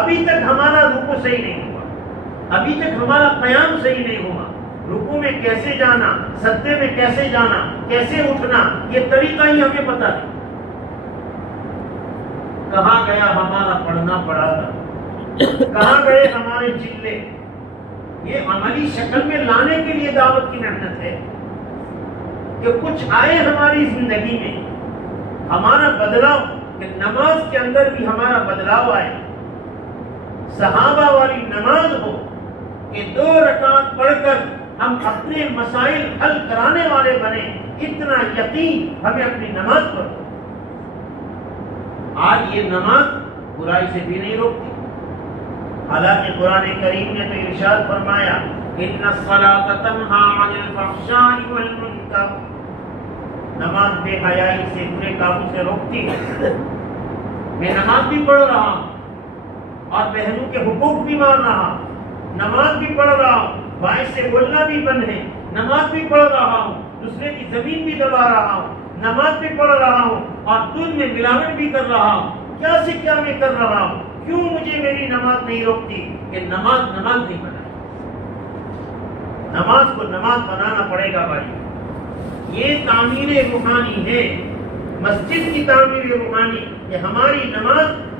ابھی تک ہمارا رکوع صحیح نہیں ہوا، ابھی تک ہمارا قیام صحیح نہیں ہوا، رکوع میں کیسے جانا، سجدے میں کیسے جانا، کیسے اٹھنا، یہ طریقہ ہی ہمیں پتہ نہیں۔ کہاں گیا ہمارا پڑھنا پڑا تھا، کہاں گئے ہمارے چلے؟ یہ عملی شکل میں لانے کے لیے دعوت کی محنت ہے کہ کچھ آئے ہماری زندگی میں، ہمارا بدلاؤ، کہ نماز کے اندر بھی ہمارا بدلاؤ آئے، صحابہ والی نماز ہو کہ 2 رکعت پڑھ کر ہم اپنے مسائل حل کرانے والے بنے، اتنا یقین ہمیں اپنی نماز پر ہو۔ آج یہ نماز برائی سے بھی نہیں روکتی، حالانکہ قرآن کریم نے تو ارشاد فرمایا ان الصلاۃ تنہی عن الفحشاء والمنکر، نماز بے حیائی سے، برے کاموں سے روکتی ہے۔ میں نماز بھی پڑھ رہا ہوں اور بہنوں کے حقوق بھی مان رہا ہوں، نماز بھی پڑھ رہا ہوں، بھائی سے بولنا بھی بند ہے، نماز بھی پڑھ رہا ہوں، دوسرے کی زمین بھی دبا رہا ہوں، نماز بھی پڑھ رہا ہوں اور دودھ میں ملاوٹ بھی کر رہا ہوں، کیا سے کیا میں کر رہا ہوں، کیوں مجھے میری نماز نہیں روکتی؟ کہ نماز نہیں بنائی، نماز کو نماز بنانا پڑے گا بھائی۔ یہ تعمیر روحانی ہے، مسجد کی تعمیر روحانی، کہ ہماری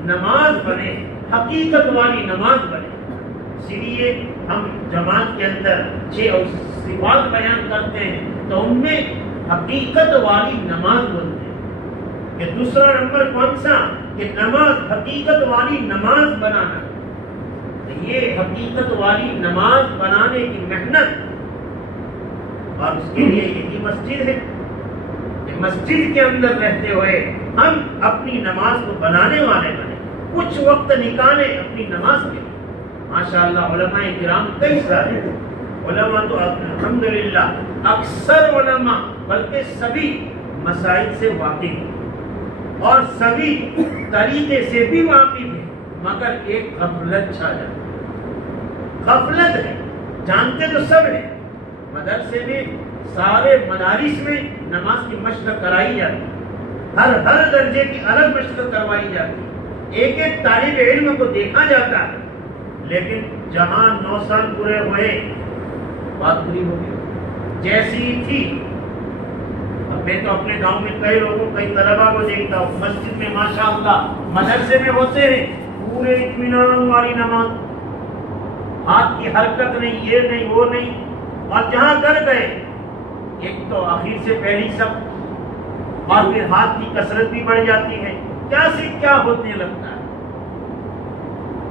نماز بنے، حقیقت والی نماز بنے۔ اسی لیے ہم جماعت کے اندر 6 صفات بیان کرتے ہیں تو ان میں حقیقت والی نماز بولتے ہیں کہ دوسرا نمبر کون سا کہ نماز حقیقت والی نماز بنانا. یہ حقیقت والی نماز بنانے کی محنت اور اس کے لیے یہی مسجد ہے کہ مسجد کے اندر رہتے ہوئے ہم اپنی نماز کو بنانے والے بنے, کچھ وقت نکالیں اپنی نماز کے لیے. ماشاءاللہ علماء کرام کئی سارے علماء تو الحمدللہ اکثر علماء بلکہ سبھی مسائل سے واقف ہیں اور سبھی طریقے سے بھی واقف ہیں, مگر ایک غفلت چھا جاتی ہے. غفلت ہے, جانتے تو سب ہیں, مدرسے میں سارے مدارس میں نماز کی مشق کرائی جاتی ہے, ہر درجے کی الگ مشق کروائی جاتی ہے, ایک ایک طالب علم کو دیکھا جاتا ہے. لیکن جہاں 9 سال پورے ہوئے بات پوری ہو گئی جیسی تھی. اب میں تو اپنے گاؤں میں کئی لوگوں کئی طلبا کو دیکھتا ہوں مسجد میں ماشاءاللہ مدرسے میں ہوتے ہیں پورے اطمینان والی نماز, ہاتھ کی حرکت نہیں, یہ نہیں وہ نہیں, اور جہاں کر گئے ایک تو آخر سے پہلی سب اور پھر ہاتھ کی کثرت بھی بڑھ جاتی ہے. کیا سے کیا ہونے لگتا ہے,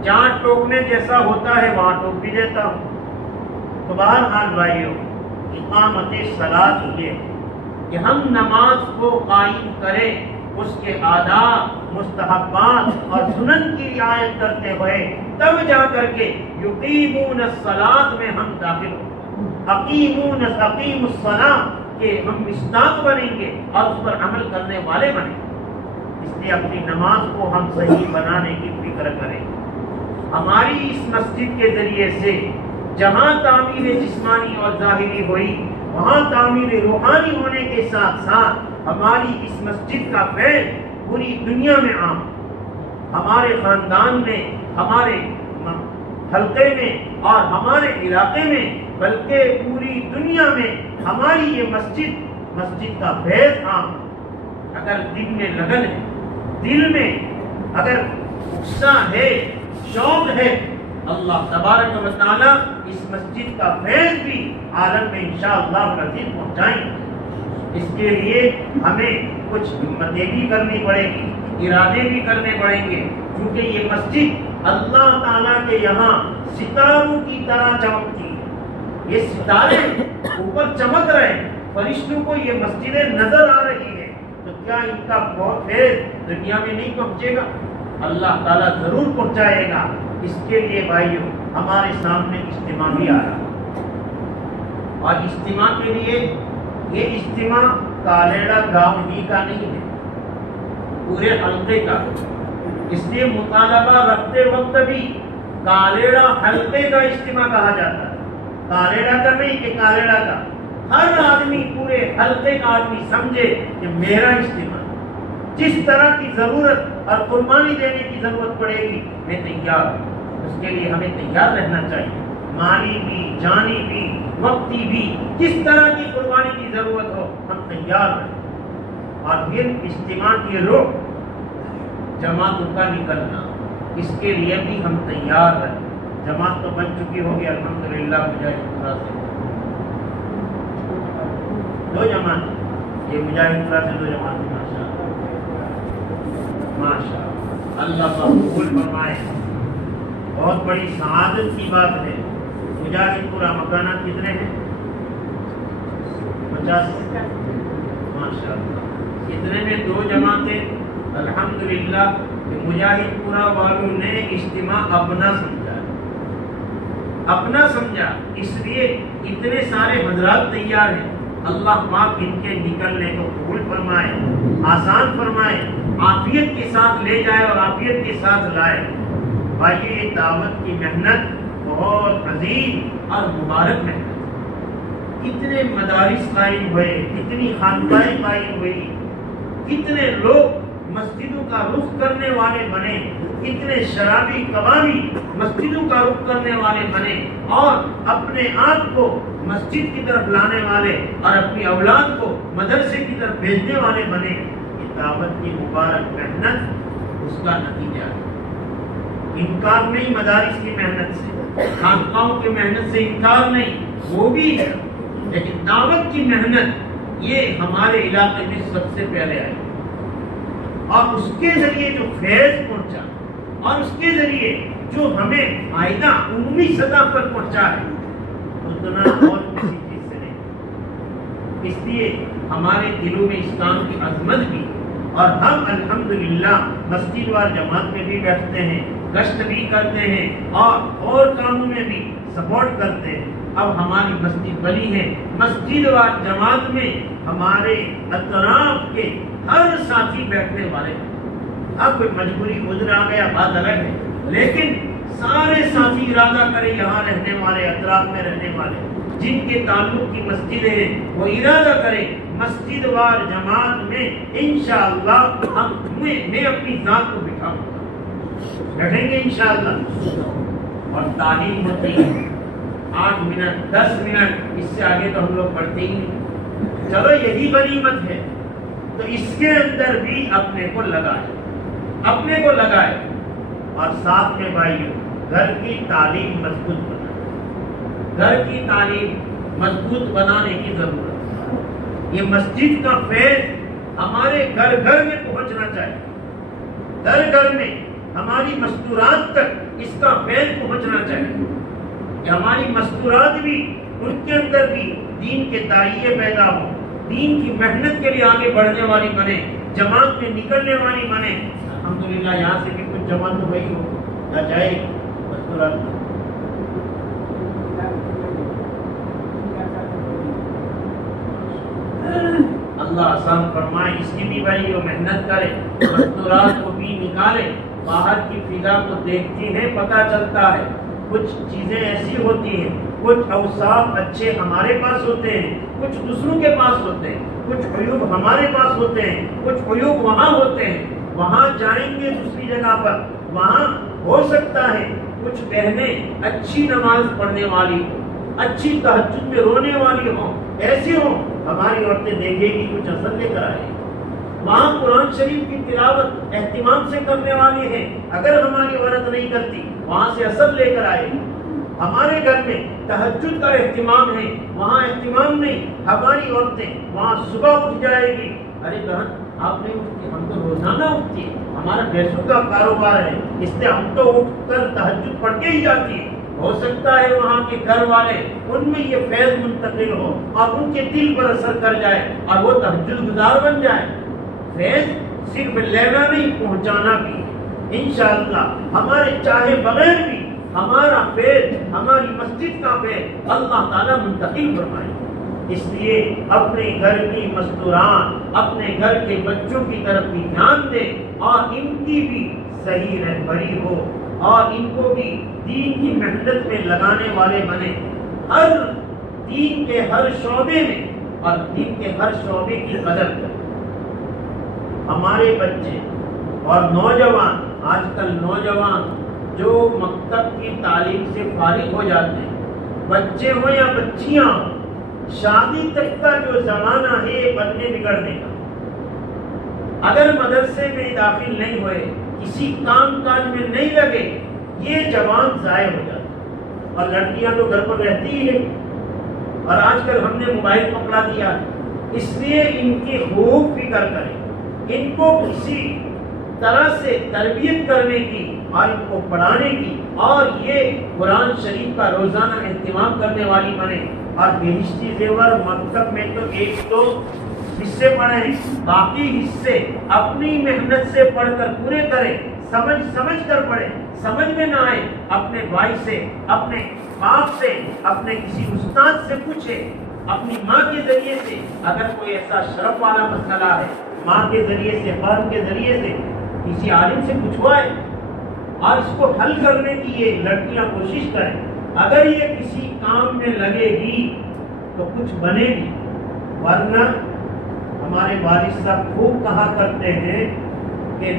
جہاں ٹوکنے جیسا ہوتا ہے وہاں ٹوک بھی دیتا ہوں. تو بہرحال بھائیوں اقامت صلاۃ یہ کہ ہم نماز کو قائم کریں, اس کے آداب مستحبات اور سنن کی رعایت کرتے ہوئے تب جا کر کے یقیمون الصلاۃ میں ہم داخل ہوں. اقیم الصلاۃ کہ ہم مصداق بنیں گے اور اس پر عمل کرنے والے بنیں گے. اس لیے اپنی نماز کو ہم صحیح بنانے کی فکر کریں. ہماری اس مسجد کے ذریعے سے جہاں تعمیر جسمانی اور ظاہری ہوئی وہاں تعمیر روحانی ہونے کے ساتھ ساتھ ہماری اس مسجد کا فیض پوری دنیا میں عام, ہمارے خاندان میں, ہمارے حلقے میں اور ہمارے علاقے میں, بلکہ پوری دنیا میں ہماری یہ مسجد کا فیض عام. اگر دل میں لگن ہے, دل میں اگر اتساہ ہے, شوق ہے, اللہ تبارک و تعالی اس مسجد کا فیض بھی عالم میں انشاءاللہ مزید پہنچائیں گے. اس کے لیے ہمیں کچھ ہمتیں بھی کرنی پڑے گی, ارادے بھی کرنے پڑیں گے, کیونکہ یہ مسجد اللہ تعالیٰ کے یہاں ستاروں کی طرح چمکتی ہے. یہ ستارے اوپر چمک رہے ہیں, فرشتوں کو یہ مسجدیں نظر آ رہی ہے, تو کیا ان کا بہت فیض دنیا میں نہیں پہنچے گا؟ اللہ تعالیٰ ضرور پہنچائے گا. اس کے لیے بھائیوں ہمارے سامنے اجتماع بھی آ رہا ہے, اور اجتماع کے لیے یہ اجتماع کالیڑا گاؤں ہی کا نہیں ہے, پورے حلقے کا. اس لیے مطالبہ رکھتے وقت بھی کالیڑا حلقے کا اجتماع کہا جاتا ہے, کالیڑا کا نہیں کہ کالیڑا کا. ہر آدمی پورے حلقے کا آدمی سمجھے کہ میرا اجتماع, جس طرح کی ضرورت اور قربانی دینے کی ضرورت پڑے گی میں تیار ہوں. اس کے لیے ہمیں تیار رہنا چاہیے, مالی بھی, جانی بھی, وقتی بھی, جس طرح کی قربانی کی ضرورت ہو ہم تیار رہیں. اور پھر اجتماع کی روح جماعتوں کا نکلنا, اس کے لیے بھی ہم تیار رہیں. جماعت تو بن چکی ہوگی الحمدللہ, مجاہد سے 2 جماعت, یہ مجاہد سے 2 جماعت, ماشاء اللہ قبول فرمائے. بہت بڑی سعادت کی بات ہے. مجاہد پورا مکانات کتنے ہیں؟ 50. ماشاء اللہ, اتنے میں 2 جماعتیں. الحمدللہ کہ مجاہد پورا والوں نے اجتماع اپنا سمجھا, اپنا سمجھا, اس لیے اتنے سارے حضرات تیار ہیں. اللہ پاک ان کے نکلنے کو قبول فرمائے, آسان فرمائے, عافیت کے ساتھ لے جائے اور عافیت کے ساتھ لائے. بھائی یہ دعوت کی محنت بہت عظیم اور مبارک محنت. کتنے مدارس قائم ہوئے, کتنی خانقاہیں قائم ہوئی, کتنے لوگ مسجدوں کا رخ کرنے والے بنے, کتنے شرابی کبابی مسجدوں کا رخ کرنے والے بنے اور اپنے آپ کو مسجد کی طرف لانے والے اور اپنی اولاد کو مدرسے کی طرف بھیجنے والے بنے. یہ دعوت کی مبارک محنت اس کا نتیجہ ہے. انکار نہیں مدارس کی محنت سے، خانقاہوں کی محنت سے انکار نہیں، وہ بھی ہے، لیکن دعوت کی محنت یہ ہمارے علاقے میں سب سے پہلے آئی، اور اس کے ذریعے جو فیض پہنچا اور اس کے ذریعے جو ہمیں فائدہ عمومی سطح پر پہنچا ہے اتنا اور کسی چیز سے نہیں۔ اس لیے ہمارے دلوں میں اس کام کی عظمت بھی، اور ہم الحمدللہ مسجد وار جماعت میں بھی بیٹھتے ہیں، گشت بھی کرتے ہیں اور کاموں میں بھی سپورٹ کرتے ہیں۔ اب ہماری مسجد بنی ہے، مسجد وار جماعت میں ہمارے اطراف کے ہر ساتھی بیٹھنے والے ہیں۔ اب کوئی مجبوری عذر آ گیا بات الگ ہے، لیکن سارے ساتھی ارادہ کرے، یہاں رہنے والے، اطراف میں رہنے والے جن کے تعلق کی مسجد ہے، وہ ارادہ کرے مسجد وار جماعت میں انشاءاللہ میں اپنی ذات کو بٹھاؤں گا، بیٹھیں گے انشاءاللہ، اور تعلیم ہوتی ہے 8 منٹ 10 منٹ، اس سے آگے تو ہم لوگ پڑھتے ہی نہیں۔ چلو یہی غنیمت ہے، تو اس کے اندر بھی اپنے کو لگائے، اپنے کو لگائے، اور ساتھ میں بھائیوں گھر کی تعلیم مضبوط بنائے، گھر کی تعلیم مضبوط بنانے کی ضرورت ہے۔ یہ مسجد کا فیض ہمارے گھر گھر میں پہنچنا چاہیے، گھر گھر میں ہماری مستورات تک اس کا فیض پہنچنا چاہیے، کہ ہماری مستورات بھی ان کے اندر بھی دین کے داعیے پیدا ہوں، دین کی محنت کے لیے آگے بڑھنے والی بنے، جماعت میں نکلنے والی بنے۔ الحمدللہ یہاں سے بھی کچھ جماعت تو وہی ہو یا جائے مستورات میں۔ اللہ آسان فرمائے، اس کی بھی بھائی وہ محنت کرے، مستورات کو بھی نکالے، باہر کی فضا کو دیکھتی ہیں پتہ چلتا ہے کچھ چیزیں ایسی ہوتی ہیں، کچھ اوصاف اچھے ہمارے پاس ہوتے ہیں، کچھ دوسروں کے پاس ہوتے ہیں، کچھ عیوب ہمارے پاس ہوتے ہیں، کچھ عیوب وہاں ہوتے ہیں۔ وہاں جائیں گے دوسری جگہ پر، وہاں ہو سکتا ہے کچھ بہنیں اچھی نماز پڑھنے والی ہوں، اچھی تہجد میں رونے والی ہوں، ایسی ہوں، ہماری عورتیں دیکھے گی کچھ اثر لے کر آئے، وہاں قرآن شریف کی تلاوت اہتمام سے کرنے والی ہے، اگر ہماری عورت نہیں کرتی وہاں سے اثر لے کر آئے گی۔ ہمارے گھر میں تہجد کا اہتمام ہے، وہاں اہتمام نہیں، ہماری عورتیں وہاں صبح اٹھ جائے گی، ارے بہن آپ نہیں اٹھتی، ہم تو روزانہ اٹھتی ہے، ہمارا پیسوں کا کاروبار ہے، اس سے ہم تو اٹھ کر تہجد پڑھ کے ہی جاتی ہے۔ ہو سکتا ہے وہاں کے گھر والے ان میں یہ فیض منتقل ہو اور ان کے دل پر اثر کر جائے اور وہ تہجد گزار بن جائے۔ فیض صرف لینا نہیں، پہنچانا بھی۔ انشاءاللہ ہمارے چاہے بغیر بھی ہمارا فیض، ہماری مسجد کا فیض اللہ تعالیٰ منتقل فرمائے۔ اس لیے اپنے گھر کی مستورات، اپنے گھر کے بچوں کی طرف بھی دھیان دیں، اور ان کی بھی صحیح رہبری ہو، اور ان کو بھی دین کی محنت میں لگانے والے بنے، ہر دین کے ہر شعبے میں، اور دین کے ہر شعبے کی قدر کریں۔ ہمارے بچے اور نوجوان، آج کل نوجوان جو مکتب کی تعلیم سے فارغ ہو جاتے ہیں، بچے ہوں یا بچیاں ہوں، شادی تک کا جو زمانہ ہے بننے بگڑنے کا، اگر مدرسے میں داخل نہیں ہوئے، کسی کام کاج میں نہیں لگے، یہ جوان ضائع ہو جاتا۔ اور لڑکیاں تو گھر پر رہتی ہی ہے، اور آج کل ہم نے موبائل پکڑا دیا، اس لیے ان کی خوب فکر کریں، ان کو کسی طرح سے تربیت کرنے کی اور ان کو پڑھانے کی، اور یہ قرآن شریف کا روزانہ اہتمام کرنے والی بنے۔ اور بہشتی زیور مکتب میں تو 1-2 حصے پڑھیں، باقی حصے اپنی محنت سے پڑھ کر پورے کریں، سمجھ کر پڑھیں، سمجھ میں نہ آئے اپنے بھائی سے، اپنے باپ سے، اپنے کسی استاد سے پوچھیں، اپنی ماں کے ذریعے سے اگر کوئی ایسا شرف والا مسئلہ ہے، ماں کے ذریعے سے، فارم کے ذریعے سے کسی عالم سے پوچھوائے، اور اس کو حل کرنے کی یہ لڑکیاں کوشش کریں۔ اگر یہ کسی کام میں لگے گی تو کچھ بنے گی، ورنہ ہمارے والد صاحب خوب کہا کرتے ہیں کہ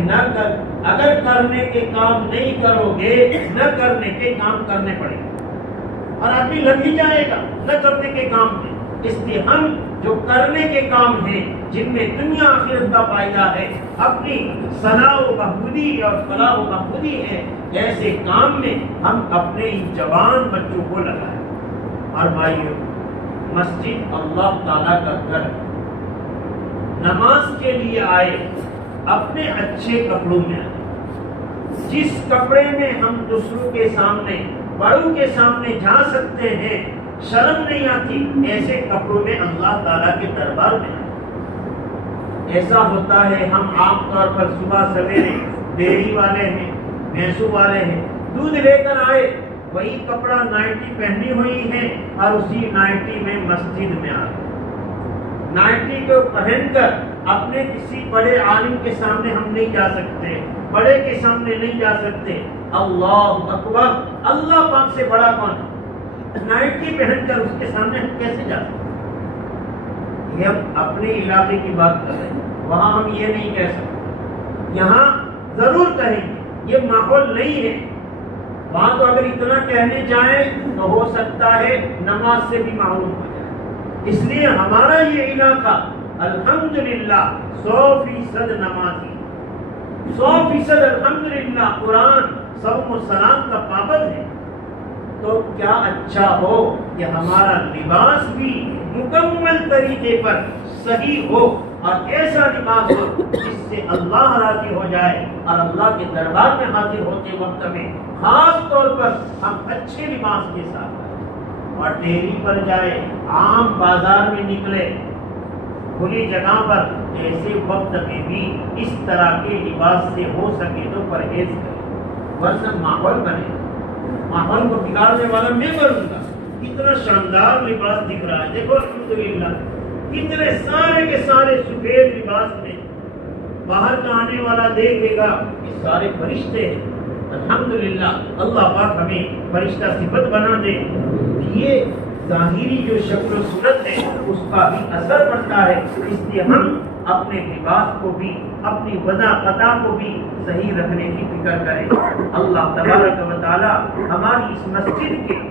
اگر کرنے کے کام نہیں کرو گے، نہ کرنے کے کام کرنے پڑیں گے، اور آدمی لگ ہی جائے گا نہ کرنے کے کام میں۔ اس لیے ہم جو کرنے کے کام ہیں جن میں دنیا آخرت کا فائدہ ہے، اپنی صلاح و بہبودی اور فلاح و بہبودی ہے، ایسے کام میں ہم اپنے جوان بچوں کو لگائیں۔ اور بھائیو، مسجد اللہ تعالیٰ کا گھر، نماز کے لیے آئے اپنے اچھے کپڑوں میں آئے۔ جس کپڑے میں ہم دوسروں کے سامنے، بڑوں کے سامنے جا سکتے ہیں، شرم نہیں آتی، ایسے کپڑوں میں اللہ تعالیٰ کے دربار میں آئے۔ ایسا ہوتا ہے ہم عام طور پر صبح سویرے ڈیری والے ہیں، بھینسوں والے ہیں، دودھ لے کر آئے، وہی کپڑا نائٹی پہنی ہوئی ہے اور اسی نائٹی میں مسجد میں آ گئے۔ نائٹی کو پہن کر اپنے کسی بڑے عالم کے سامنے ہم نہیں جا سکتے، بڑے کے سامنے نہیں جا سکتے۔ اللہ اکبر، اللہ پاک سے بڑا کون ہے؟ نائٹی پہن کر اس کے سامنے ہم کیسے جا سکتے؟ یہ ہم اپنے علاقے کی بات کر رہے ہیں، وہاں ہم یہ نہیں کہہ سکتے، یہاں ضرور کہیں گے، یہ ماحول نہیں ہے۔ وہاں تو اگر اتنا کہنے جائیں تو ہو سکتا ہے نماز سے بھی محروم ہو جائے۔ اس لیے ہمارا یہ علاقہ الحمدللہ 100% نمازی، 100% الحمدللہ قرآن صوم و سلام کا پابند ہے۔ تو کیا اچھا ہو کہ ہمارا لباس بھی مکمل طریقے پر صحیح ہو، اور ایسا لباس ہو جس سے اللہ راضی ہو جائے، اور اللہ کے دربار میں حاضر ہوتے وقت میں خاص طور پر ہم اچھے لباس کے ساتھ آئیں، اور ڈیری پر جائے، عام بازار میں نکلے، کھلی جگہ پر، ایسے وقت میں بھی اس طرح کے لباس سے ہو سکے تو پرہیز کریں، ورنہ ماحول بنے، ماحول کو بگاڑنے والا میں بنوں گا۔ کتنا شاندار لباس دکھ رہا ہے، دیکھو الحمدللہ کتنے سارے کے سارے سفید لباس میں، باہر کا آنے والا دیکھے گا یہ سارے فرشتے ہیں۔ الحمدللہ اللہ پاک ہمیں فرشتہ صفت بنا دے۔ یہ ظاہری جو شکل و صورت ہے اس کا بھی اثر پڑتا ہے، اس لیے ہم اپنے لباس کو بھی، اپنی وضع قطع کو بھی صحیح رکھنے کی فکر کریں۔ اللہ تبارک و تعالی ہماری اس مسجد کے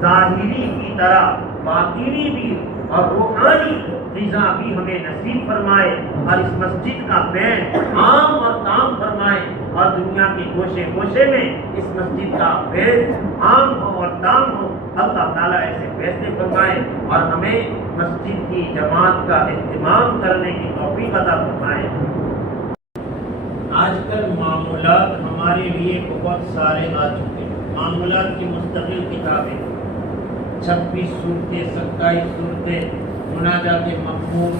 ظاہری کی طرح باطنی بھی اور روحانی غذا بھی ہمیں نصیب فرمائے، اور اس مسجد کا فیض عام اور تام فرمائے، اور دنیا کے گوشے گوشے میں اس مسجد کا فیض عام ہو اور تام ہو۔ اللہ تعالیٰ ایسے فیصلے فرمائے اور ہمیں مسجد کی جماعت کا اہتمام کرنے کی توفیق عطا فرمائے۔ آج کل معمولات ہمارے لیے بہت سارے آ چکے ہیں، معمولات کی مستقل کتابیں، 26 صورتیں، 27 صورتیں، مناجات مقبول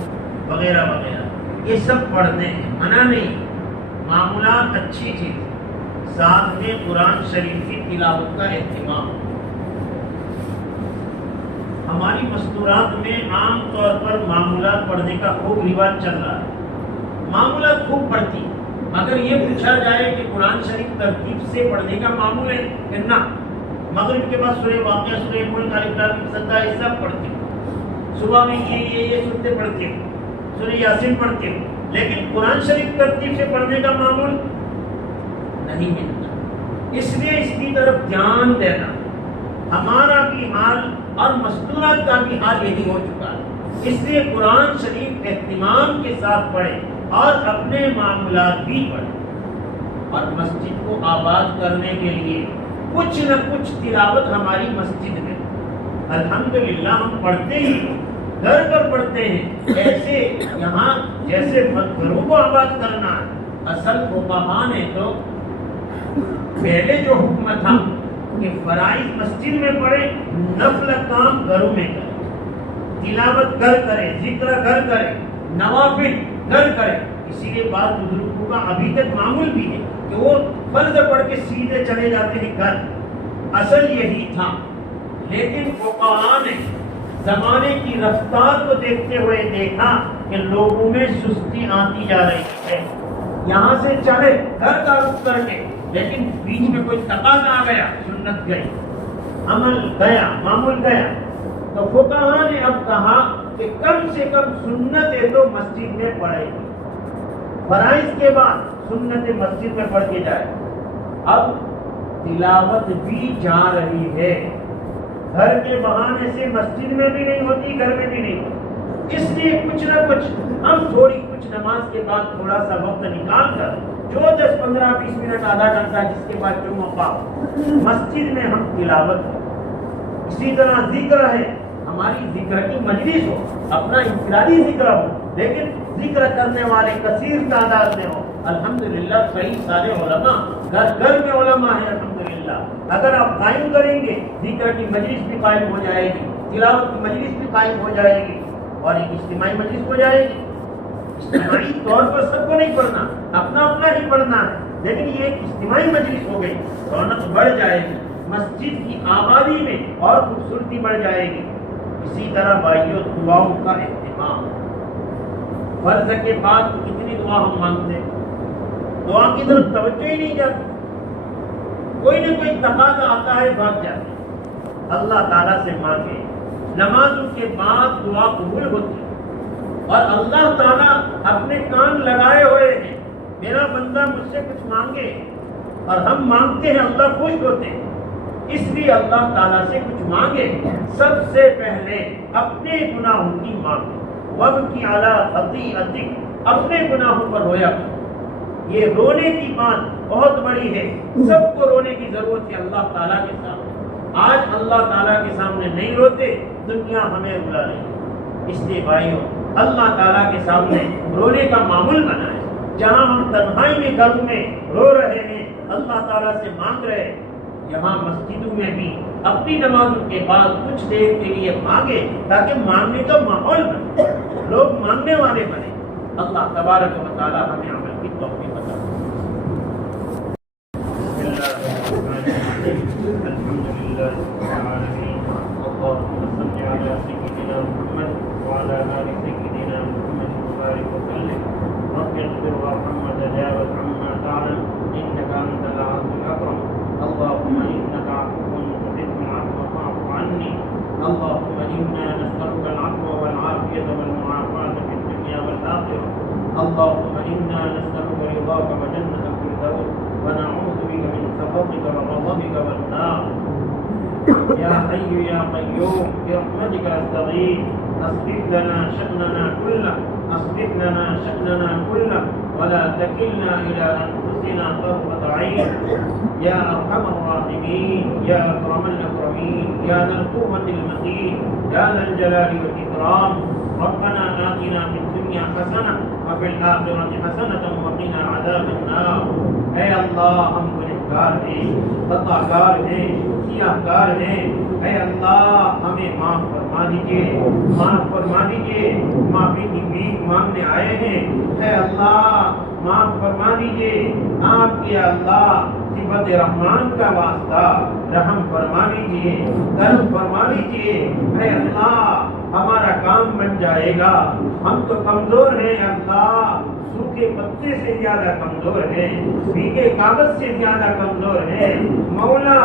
وغیرہ وغیرہ، یہ سب پڑھتے ہیں، منع نہیں، معمولات اچھی چیز، ساتھ میں قرآن شریف کی تلاوت کا اہتمام۔ ہماری مستورات میں عام طور پر معمولات پڑھنے کا خوب رواج چل رہا ہے، معمولات خوب پڑھتی، مگر یہ پوچھا جائے کہ قرآن شریف ترتیب سے پڑھنے کا معمول ہے کہ نہ؟ مغرب کے بعد سورہ واقعہ، سورہ ملک، الف لام سجدہ، یہ سب پڑھتے ہیں، صبح میں یہ سورتیں پڑھتے ہیں، سورہ یاسین پڑھتے ہیں، لیکن قرآن شریف ترتیب سے پڑھنے کا معمول نہیں ملتا۔ اس لیے اس کی طرف دھیان دینا، ہمارا بھی حال اور مستورات کا بھی حال یہی ہو چکا ہے۔ اس لیے قرآن شریف اہتمام کے ساتھ پڑھیں اور اپنے معاملات بھی پڑھیں، اور مسجد کو آباد کرنے کے لیے کچھ نہ کچھ تلاوت ہماری مسجد میں الحمدللہ ہم پڑھتے ہی، گھر پر پڑھتے ہیں۔ ایسے یہاں جیسے گھروں کو آباد کرنا، اصل فقہاء نے تو پہلے جو حکم تھا کہ فرائض مسجد میں پڑھے، نفل کام گھروں میں کرے، تلاوت گھر کرے، ذکر گھر کرے، نوافل گھر کرے۔ اسی لیے بعض بزرگوں کا ابھی تک معمول بھی ہے کہ وہ فرض پڑھ کے سیدھے چلے جاتے ہیں گھر، اصل یہی تھا۔ لیکن فقہاء نے زمانے کی رفتار کو دیکھتے ہوئے دیکھا کہ لوگوں میں سستی آتی جا رہی ہے، یہاں سے چلے گھر کا رخ کر کے، لیکن بیچ میں کوئی تقاضا آ گیا، سنت گئی، عمل گیا، معمول گیا، تو فقہاء نے اب کہا کہ کم سے کم سنتیں تو مسجد میں پڑھے، فرائض کے بعد سنت مسجد میں پڑھ کے جائے۔ اب تلاوت بھی جا رہی ہے، گھر کے بہانے سے مسجد میں بھی نہیں ہوتی، گھر میں بھی نہیں ہوتی۔ اس لیے کچھ نہ کچھ ہم کچھ نماز کے بعد تھوڑا سا وقت نکال کر جو 10 15 20 منٹ آدھا گھنٹہ جس کے بعد جو موقع مسجد میں ہم تلاوت ہو، اسی طرح ذکر ہے، ہماری ذکر کی مجلس ہو، اپنا انفرادی ذکر ہو، لیکن ذکر کرنے والے کثیر تعداد میں ہو۔ الحمدللہ کئی سارے علماء گھر میں علماء ہیں الحمدللہ۔ اگر آپ قائم کریں گے ذکر کی مجلس بھی قائم ہو جائے گی، تلاوت کی مجلس بھی قائم ہو جائے گی، اور ایک اجتماعی مجلس ہو جائے گی۔ اجتماعی طور پر سب کو نہیں پڑھنا، اپنا اپنا ہی پڑھنا ہے، لیکن یہ ایک اجتماعی مجلس ہو گئی، رونق بڑھ جائے گی، مسجد کی آبادی میں اور خوبصورتی بڑھ جائے گی۔ اسی طرح بھائیوں دعاؤں کا اہتمام، فرض کے بعد کتنی دعا ہم مانگتے ہیں، دعا کی طرف توجہ ہی نہیں جاتی، کوئی نہ کوئی تقاضا آتا ہے بھاگ جاتے ہیں۔ اللہ تعالیٰ سے مانگے، نمازوں کے بعد دعا قبول ہوتی ہے، اور اللہ تعالیٰ اپنے کان لگائے ہوئے ہیں، میرا بندہ مجھ سے کچھ مانگے، اور ہم مانگتے ہیں اللہ خوش ہوتے ہیں۔ اس لیے اللہ تعالیٰ سے کچھ مانگے، سب سے پہلے اپنے گناہوں کی مانگے، وَابْكِ عَلَىٰ خَطِيئَتِكَ، اپنے گناہوں پر رویا کرو۔ یہ رونے کی بات بہت بڑی ہے، سب کو رونے کی ضرورت ہے اللہ تعالیٰ کے سامنے۔ آج اللہ تعالیٰ کے سامنے نہیں روتے، دنیا ہمیں رلا رہی ہے۔ اس لیے بھائیوں اللہ تعالیٰ کے سامنے رونے کا معمول بنائیں، جہاں ہم تنہائی میں گھروں میں رو رہے ہیں، اللہ تعالیٰ سے مانگ رہے ہیں، یہاں مسجدوں میں بھی اپنی نمازوں کے بعد کچھ دیر کے لیے مانگے، تاکہ مانگنے کا ماحول بنے، لوگ مانگنے والے بنے۔ اللہ تبارک و تعالیٰ ہمیں عمل کی توفیق عطا فرمائے۔ بسم اللہ الرحمن الرحیم، الحمد للہ رب العالمین، اللهم صل علی سیدنا محمد وعلی آل سیدنا محمد وبارک وسلم، رب اغفر وارحم وتجاوز عما تعلم انك انت العزیز الاکرم، اللهم انك عفو تحب العفو فاعف عني، اللهم انا نسألك العفو والعافية والمعافاة في الدنيا والآخرة، اللهم انا نسألك رضاك وجنة الفردوس ونعوذ بك من سخطك وغضبك والنار۔ يا حي يا قيوم برحمتك استغيث، اصلح لنا شأننا كله، اصلح لنا شأننا كله ولا تكلنا إلى أنفسنا طرفة عين، يا أرحم الراحمين، يا أكرم الأكرمين، يا ذا القوة المتين، يا ذا الجلال والإكرام، ربنا آتنا في الدنيا حسنة وفي الآخرة حسنة وقنا عذاب النار۔ اے اللہ ہم گنہگار ہیں، خطا کار ہیں، سیاہ کار ہیں، اے اللہ ہمیں معاف فرما دیجیے، معاف فرما دیجیے، معافی کی بھیک مانگنے آئے ہیں، اے اللہ معاف فرما دیجیے، آپ کے اللہ صفت رحمان کا واسطہ رحم فرما لیجیے، کرم فرما لیجیے، اے اللہ ہمارا کام بن جائے گا، ہم تو کمزور ہیں اللہ، سوکھے پتے سے زیادہ کمزور ہیں، بھیگے کاغذ سے زیادہ کمزور ہیں، مولا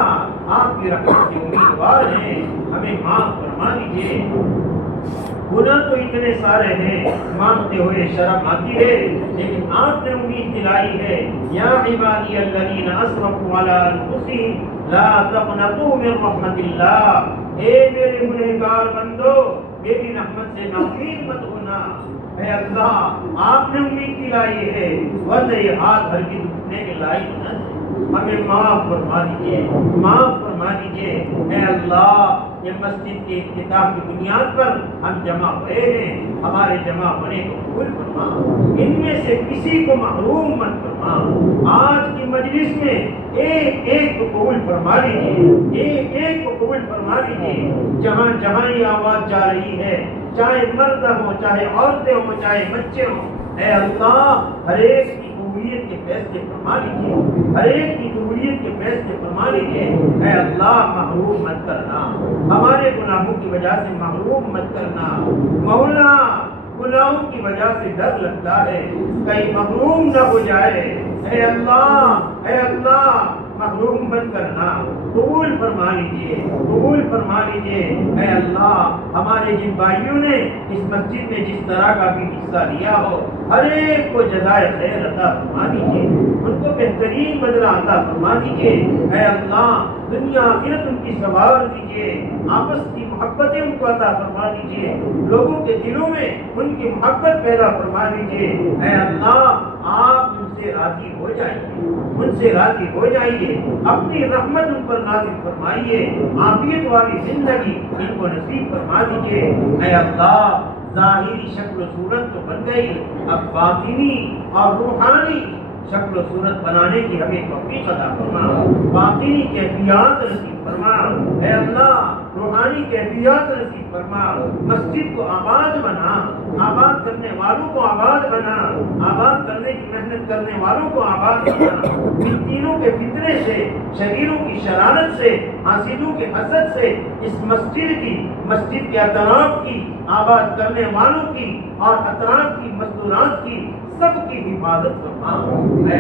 آپ کی رحمت کے امیدوار ہیں، ہمیں معاف فرما دیجیے۔ گناہ تو اتنے سارے ہیں، مانگتے ہوئے شرم آتی ہے، لیکن آپ نے امید دلائی ہے، یا عبادی الذین اسرفوا علی انفسہم لا تقنطوا من رحمت اللہ، اے میرے گنہگار بندو میری رحمت سے ناامید مت ہونا۔ اے اللہ آپ نے امید دلائی ہے، ورنہ یہ ہاتھ ہرگز اٹھنے کے لائق نہ تھے، ہمیں معاف فرما دیجیے، معاف فرما دیجیے۔ اے اللہ یہ مسجد کے افتتاح کی بنیاد پر ہم جمع ہوئے ہیں، ہمارے جمع ہونے کو قبول فرما، ان میں سے کسی کو محروم مت فرما۔ آج کی مجلس میں ایک ایک کو قبول فرما لیجیے، ایک ایک کو قبول فرما لیجیے۔ جہاں جہاں یہ آواز جا رہی ہے، چاہے مرد ہو، چاہے عورتیں ہوں، چاہے بچے ہوں، اے اللہ ہر ایک کی قبولیت کے فیصلے فرما لیجیے، ہر ایک کی قبولیت کے فیصلے فرما لیجیے۔ اے اللہ محروم مت کرنا، ہمارے گناہوں کی وجہ سے محروم مت کرنا۔ مولا گناہوں کی وجہ سے ڈر لگتا ہے کہیں محروم نہ ہو جائے، اے اللہ محروم مت کرنا، قبول فرما لیجیے، قبول فرما لیجیے۔ اے اللہ ہمارے جن بھائیوں نے اس مسجد میں جس طرح کا بھی حصہ لیا ہو، ہر ایک کو جزائے خیر عطا فرما دیجیے، ان کو بہترین بدلہ عطا فرما دیجیے۔ اے اللہ دنیا آخرت ان کی سنوار دیجیے، آپس کی محبتیں ان کو عطا فرما دیجیے، لوگوں کے دلوں میں ان کی محبت پیدا فرما دیجیے۔ اے اللہ آپ ان سے راضی ہو جائیے، ان سے راضی ہو جائیے، اپنی رحمت ان پر نازل فرمائیے، عافیت والی زندگی ان کو نصیب فرما دیجیے۔ اے اللہ ظاہری شکل و صورت تو بن گئی، اب باطنی اور روحانی شکل و صورت بنانے کی ہمیں توفیق عطا فرما، باطنی کیفیات نصیب فرما۔ اے اللہ روحانی کیفیات نصیب فرما، مسجد کو آباد بنا، آباد کرنے والوں کو آباد بنا، آباد کرنے کی محنت کرنے والوں کو آباد بنا، ان تینوں کے فتنے سے، شریروں کی شرارت سے، حاسدوں کے حسد سے اس مسجد کے اطراف کی، آباد کرنے والوں کی اور اطراف کی مزدورات کی سب کی حفاظت فرما۔ اے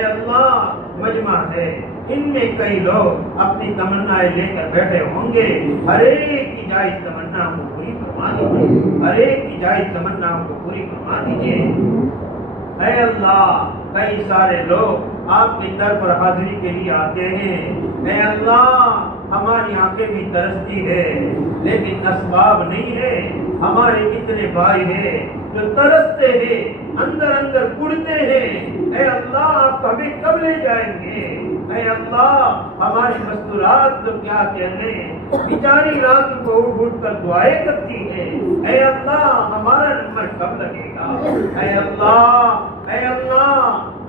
اللہ مجمع ہے، ان میں کئی لوگ اپنی تمنائیں لے کر بیٹھے ہوں گے، ہر ایک کی جائز تمنا کو پوری فرما دیجیے، ہر ایک کی جائز تمنا کو پوری فرما دیجیے۔ اے اللہ کئی سارے لوگ آپ کے در پر حاضری کے لیے آتے ہیں، اے اللہ ہماری آنکھیں بھی ترستی ہے لیکن اسباب نہیں ہے، ہمارے اتنے بھائی ہیں جو ترستے ہیں، اندر اندر کڑتے ہیں، اے اللہ آپ ہمیں کب لے جائیں گے؟ اے اللہ ہماری مستورات تو کیا کہنے، بیچاری رات کو اٹھ کر دعائیں کرتی ہے، اے اللہ ہمارا نمبر کب لگے گا؟ اے اللہ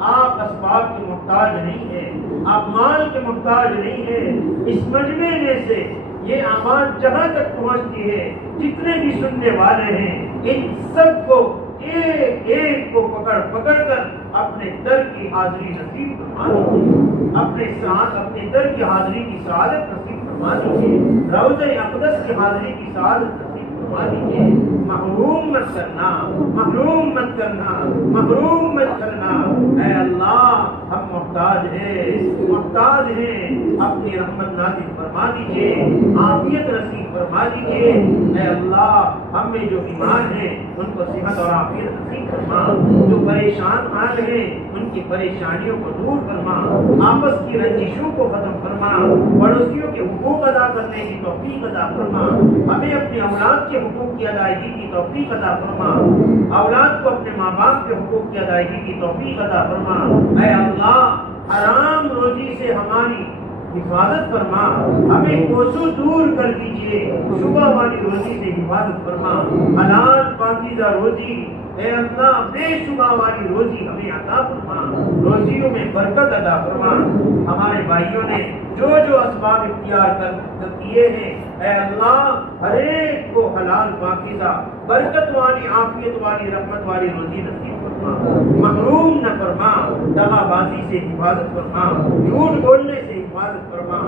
آپ اسباب کے محتاج نہیں ہیں، آپ مال کے محتاج نہیں ہیں، اس مجمع میں سے یہ آواز جہاں تک پہنچتی ہے، جتنے بھی سننے والے ہیں ان سب کو ایک ایک کو پکڑ کر اپنے در کی حاضری نصیب فرما دیجیے، اپنے در کی حاضری کی سعادت نصیب فرما دیجیے، روضہ اقدس کی حاضری کی سعادت نصیب فرما دیجیے۔ محروم مت کرنا، محروم مت کرنا، محروم مت کرنا۔ اے اللہ ہم محتاج ہیں، اپنی رحمت نازل فرما دیجیے، عافیت نصیب فرما دیجیے۔ اے اللہ ہم میں جو بیمار ہیں ان کو صحت اور عافیت نصیب فرما، جو پریشان حال ہیں ان کی پریشانیوں کو دور فرما، آپس کی رنجشوں کو ختم فرما، پڑوسیوں کے حقوق ادا کرنے کی توفیق عطا فرما، ہمیں اپنے اولاد کے حقوق کی ادائیگی کی توفیق عطا فرما، اولاد کو اپنے ماں باپ کے حقوق کی ادائیگی کی توفیق عطا فرما۔ اے اللہ حرام روزی سے ہماری حفاظت فرما، ہمیں کوسوں دور کر دیجیے، شبہ والی روزی سے حفاظت فرما، حلال پاکیزہ روزی، اے اللہ بے شبہ والی روزی ہمیں عطا فرما، روزیوں میں برکت عطا فرما۔ ہمارے بھائیوں نے جو اسباب اختیار کر کیے ہیں، اے اللہ ہر ایک کو حلال پاکیزہ برکت والی، عافیت والی، رحمت والی روزی نصیب فرما، محروم نہ فرما، دغا بازی سے حفاظت فرما، جھوٹ بولنے سے حفاظت فرما،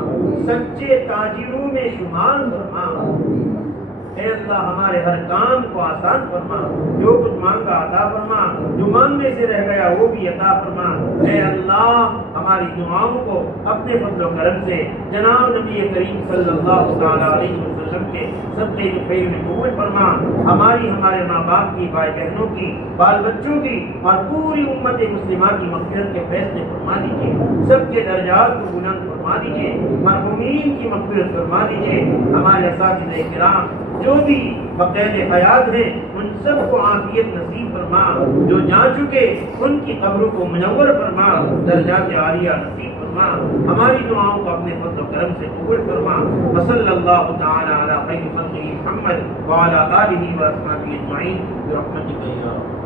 سچے تاجروں میں شمار فرما۔ اے اللہ ہمارے ہر کام کو آسان فرما، جو کچھ مانگا عطا فرما، جو مانگنے سے رہ گیا وہ بھی عطا فرما۔ اے اللہ ہماری دعاؤں کو اپنے فضل و کرم سے جناب نبی کریم صلی اللہ تعالی علیہ وسلم کے صدقے جفیل میں قبول فرما، ہمارے ماں باپ کی، بھائی بہنوں کی، بال بچوں کی اور پوری امت مسلمہ کی مغفرت کے فیصلے فرما دیجیے، سب کے درجات کو بلند فرما دیجیے، مرحومین کی مغفرت فرما دیجیے، ہمارے اساتذہ کرام جو بھی بقید حیات ہیں ان سب کو عافیت نصیب فرما، جو جا چکے ان کی قبروں کو منور فرما، درجات عالیہ نصیب فرما، ہماری دعاؤں کو اپنے فضل و کرم سے قبول فرما۔ وصلی اللہ تعالی علی خیر خلقہ محمد وعلی آلہ و اصحابہ اجمعین برحمتک یا رب۔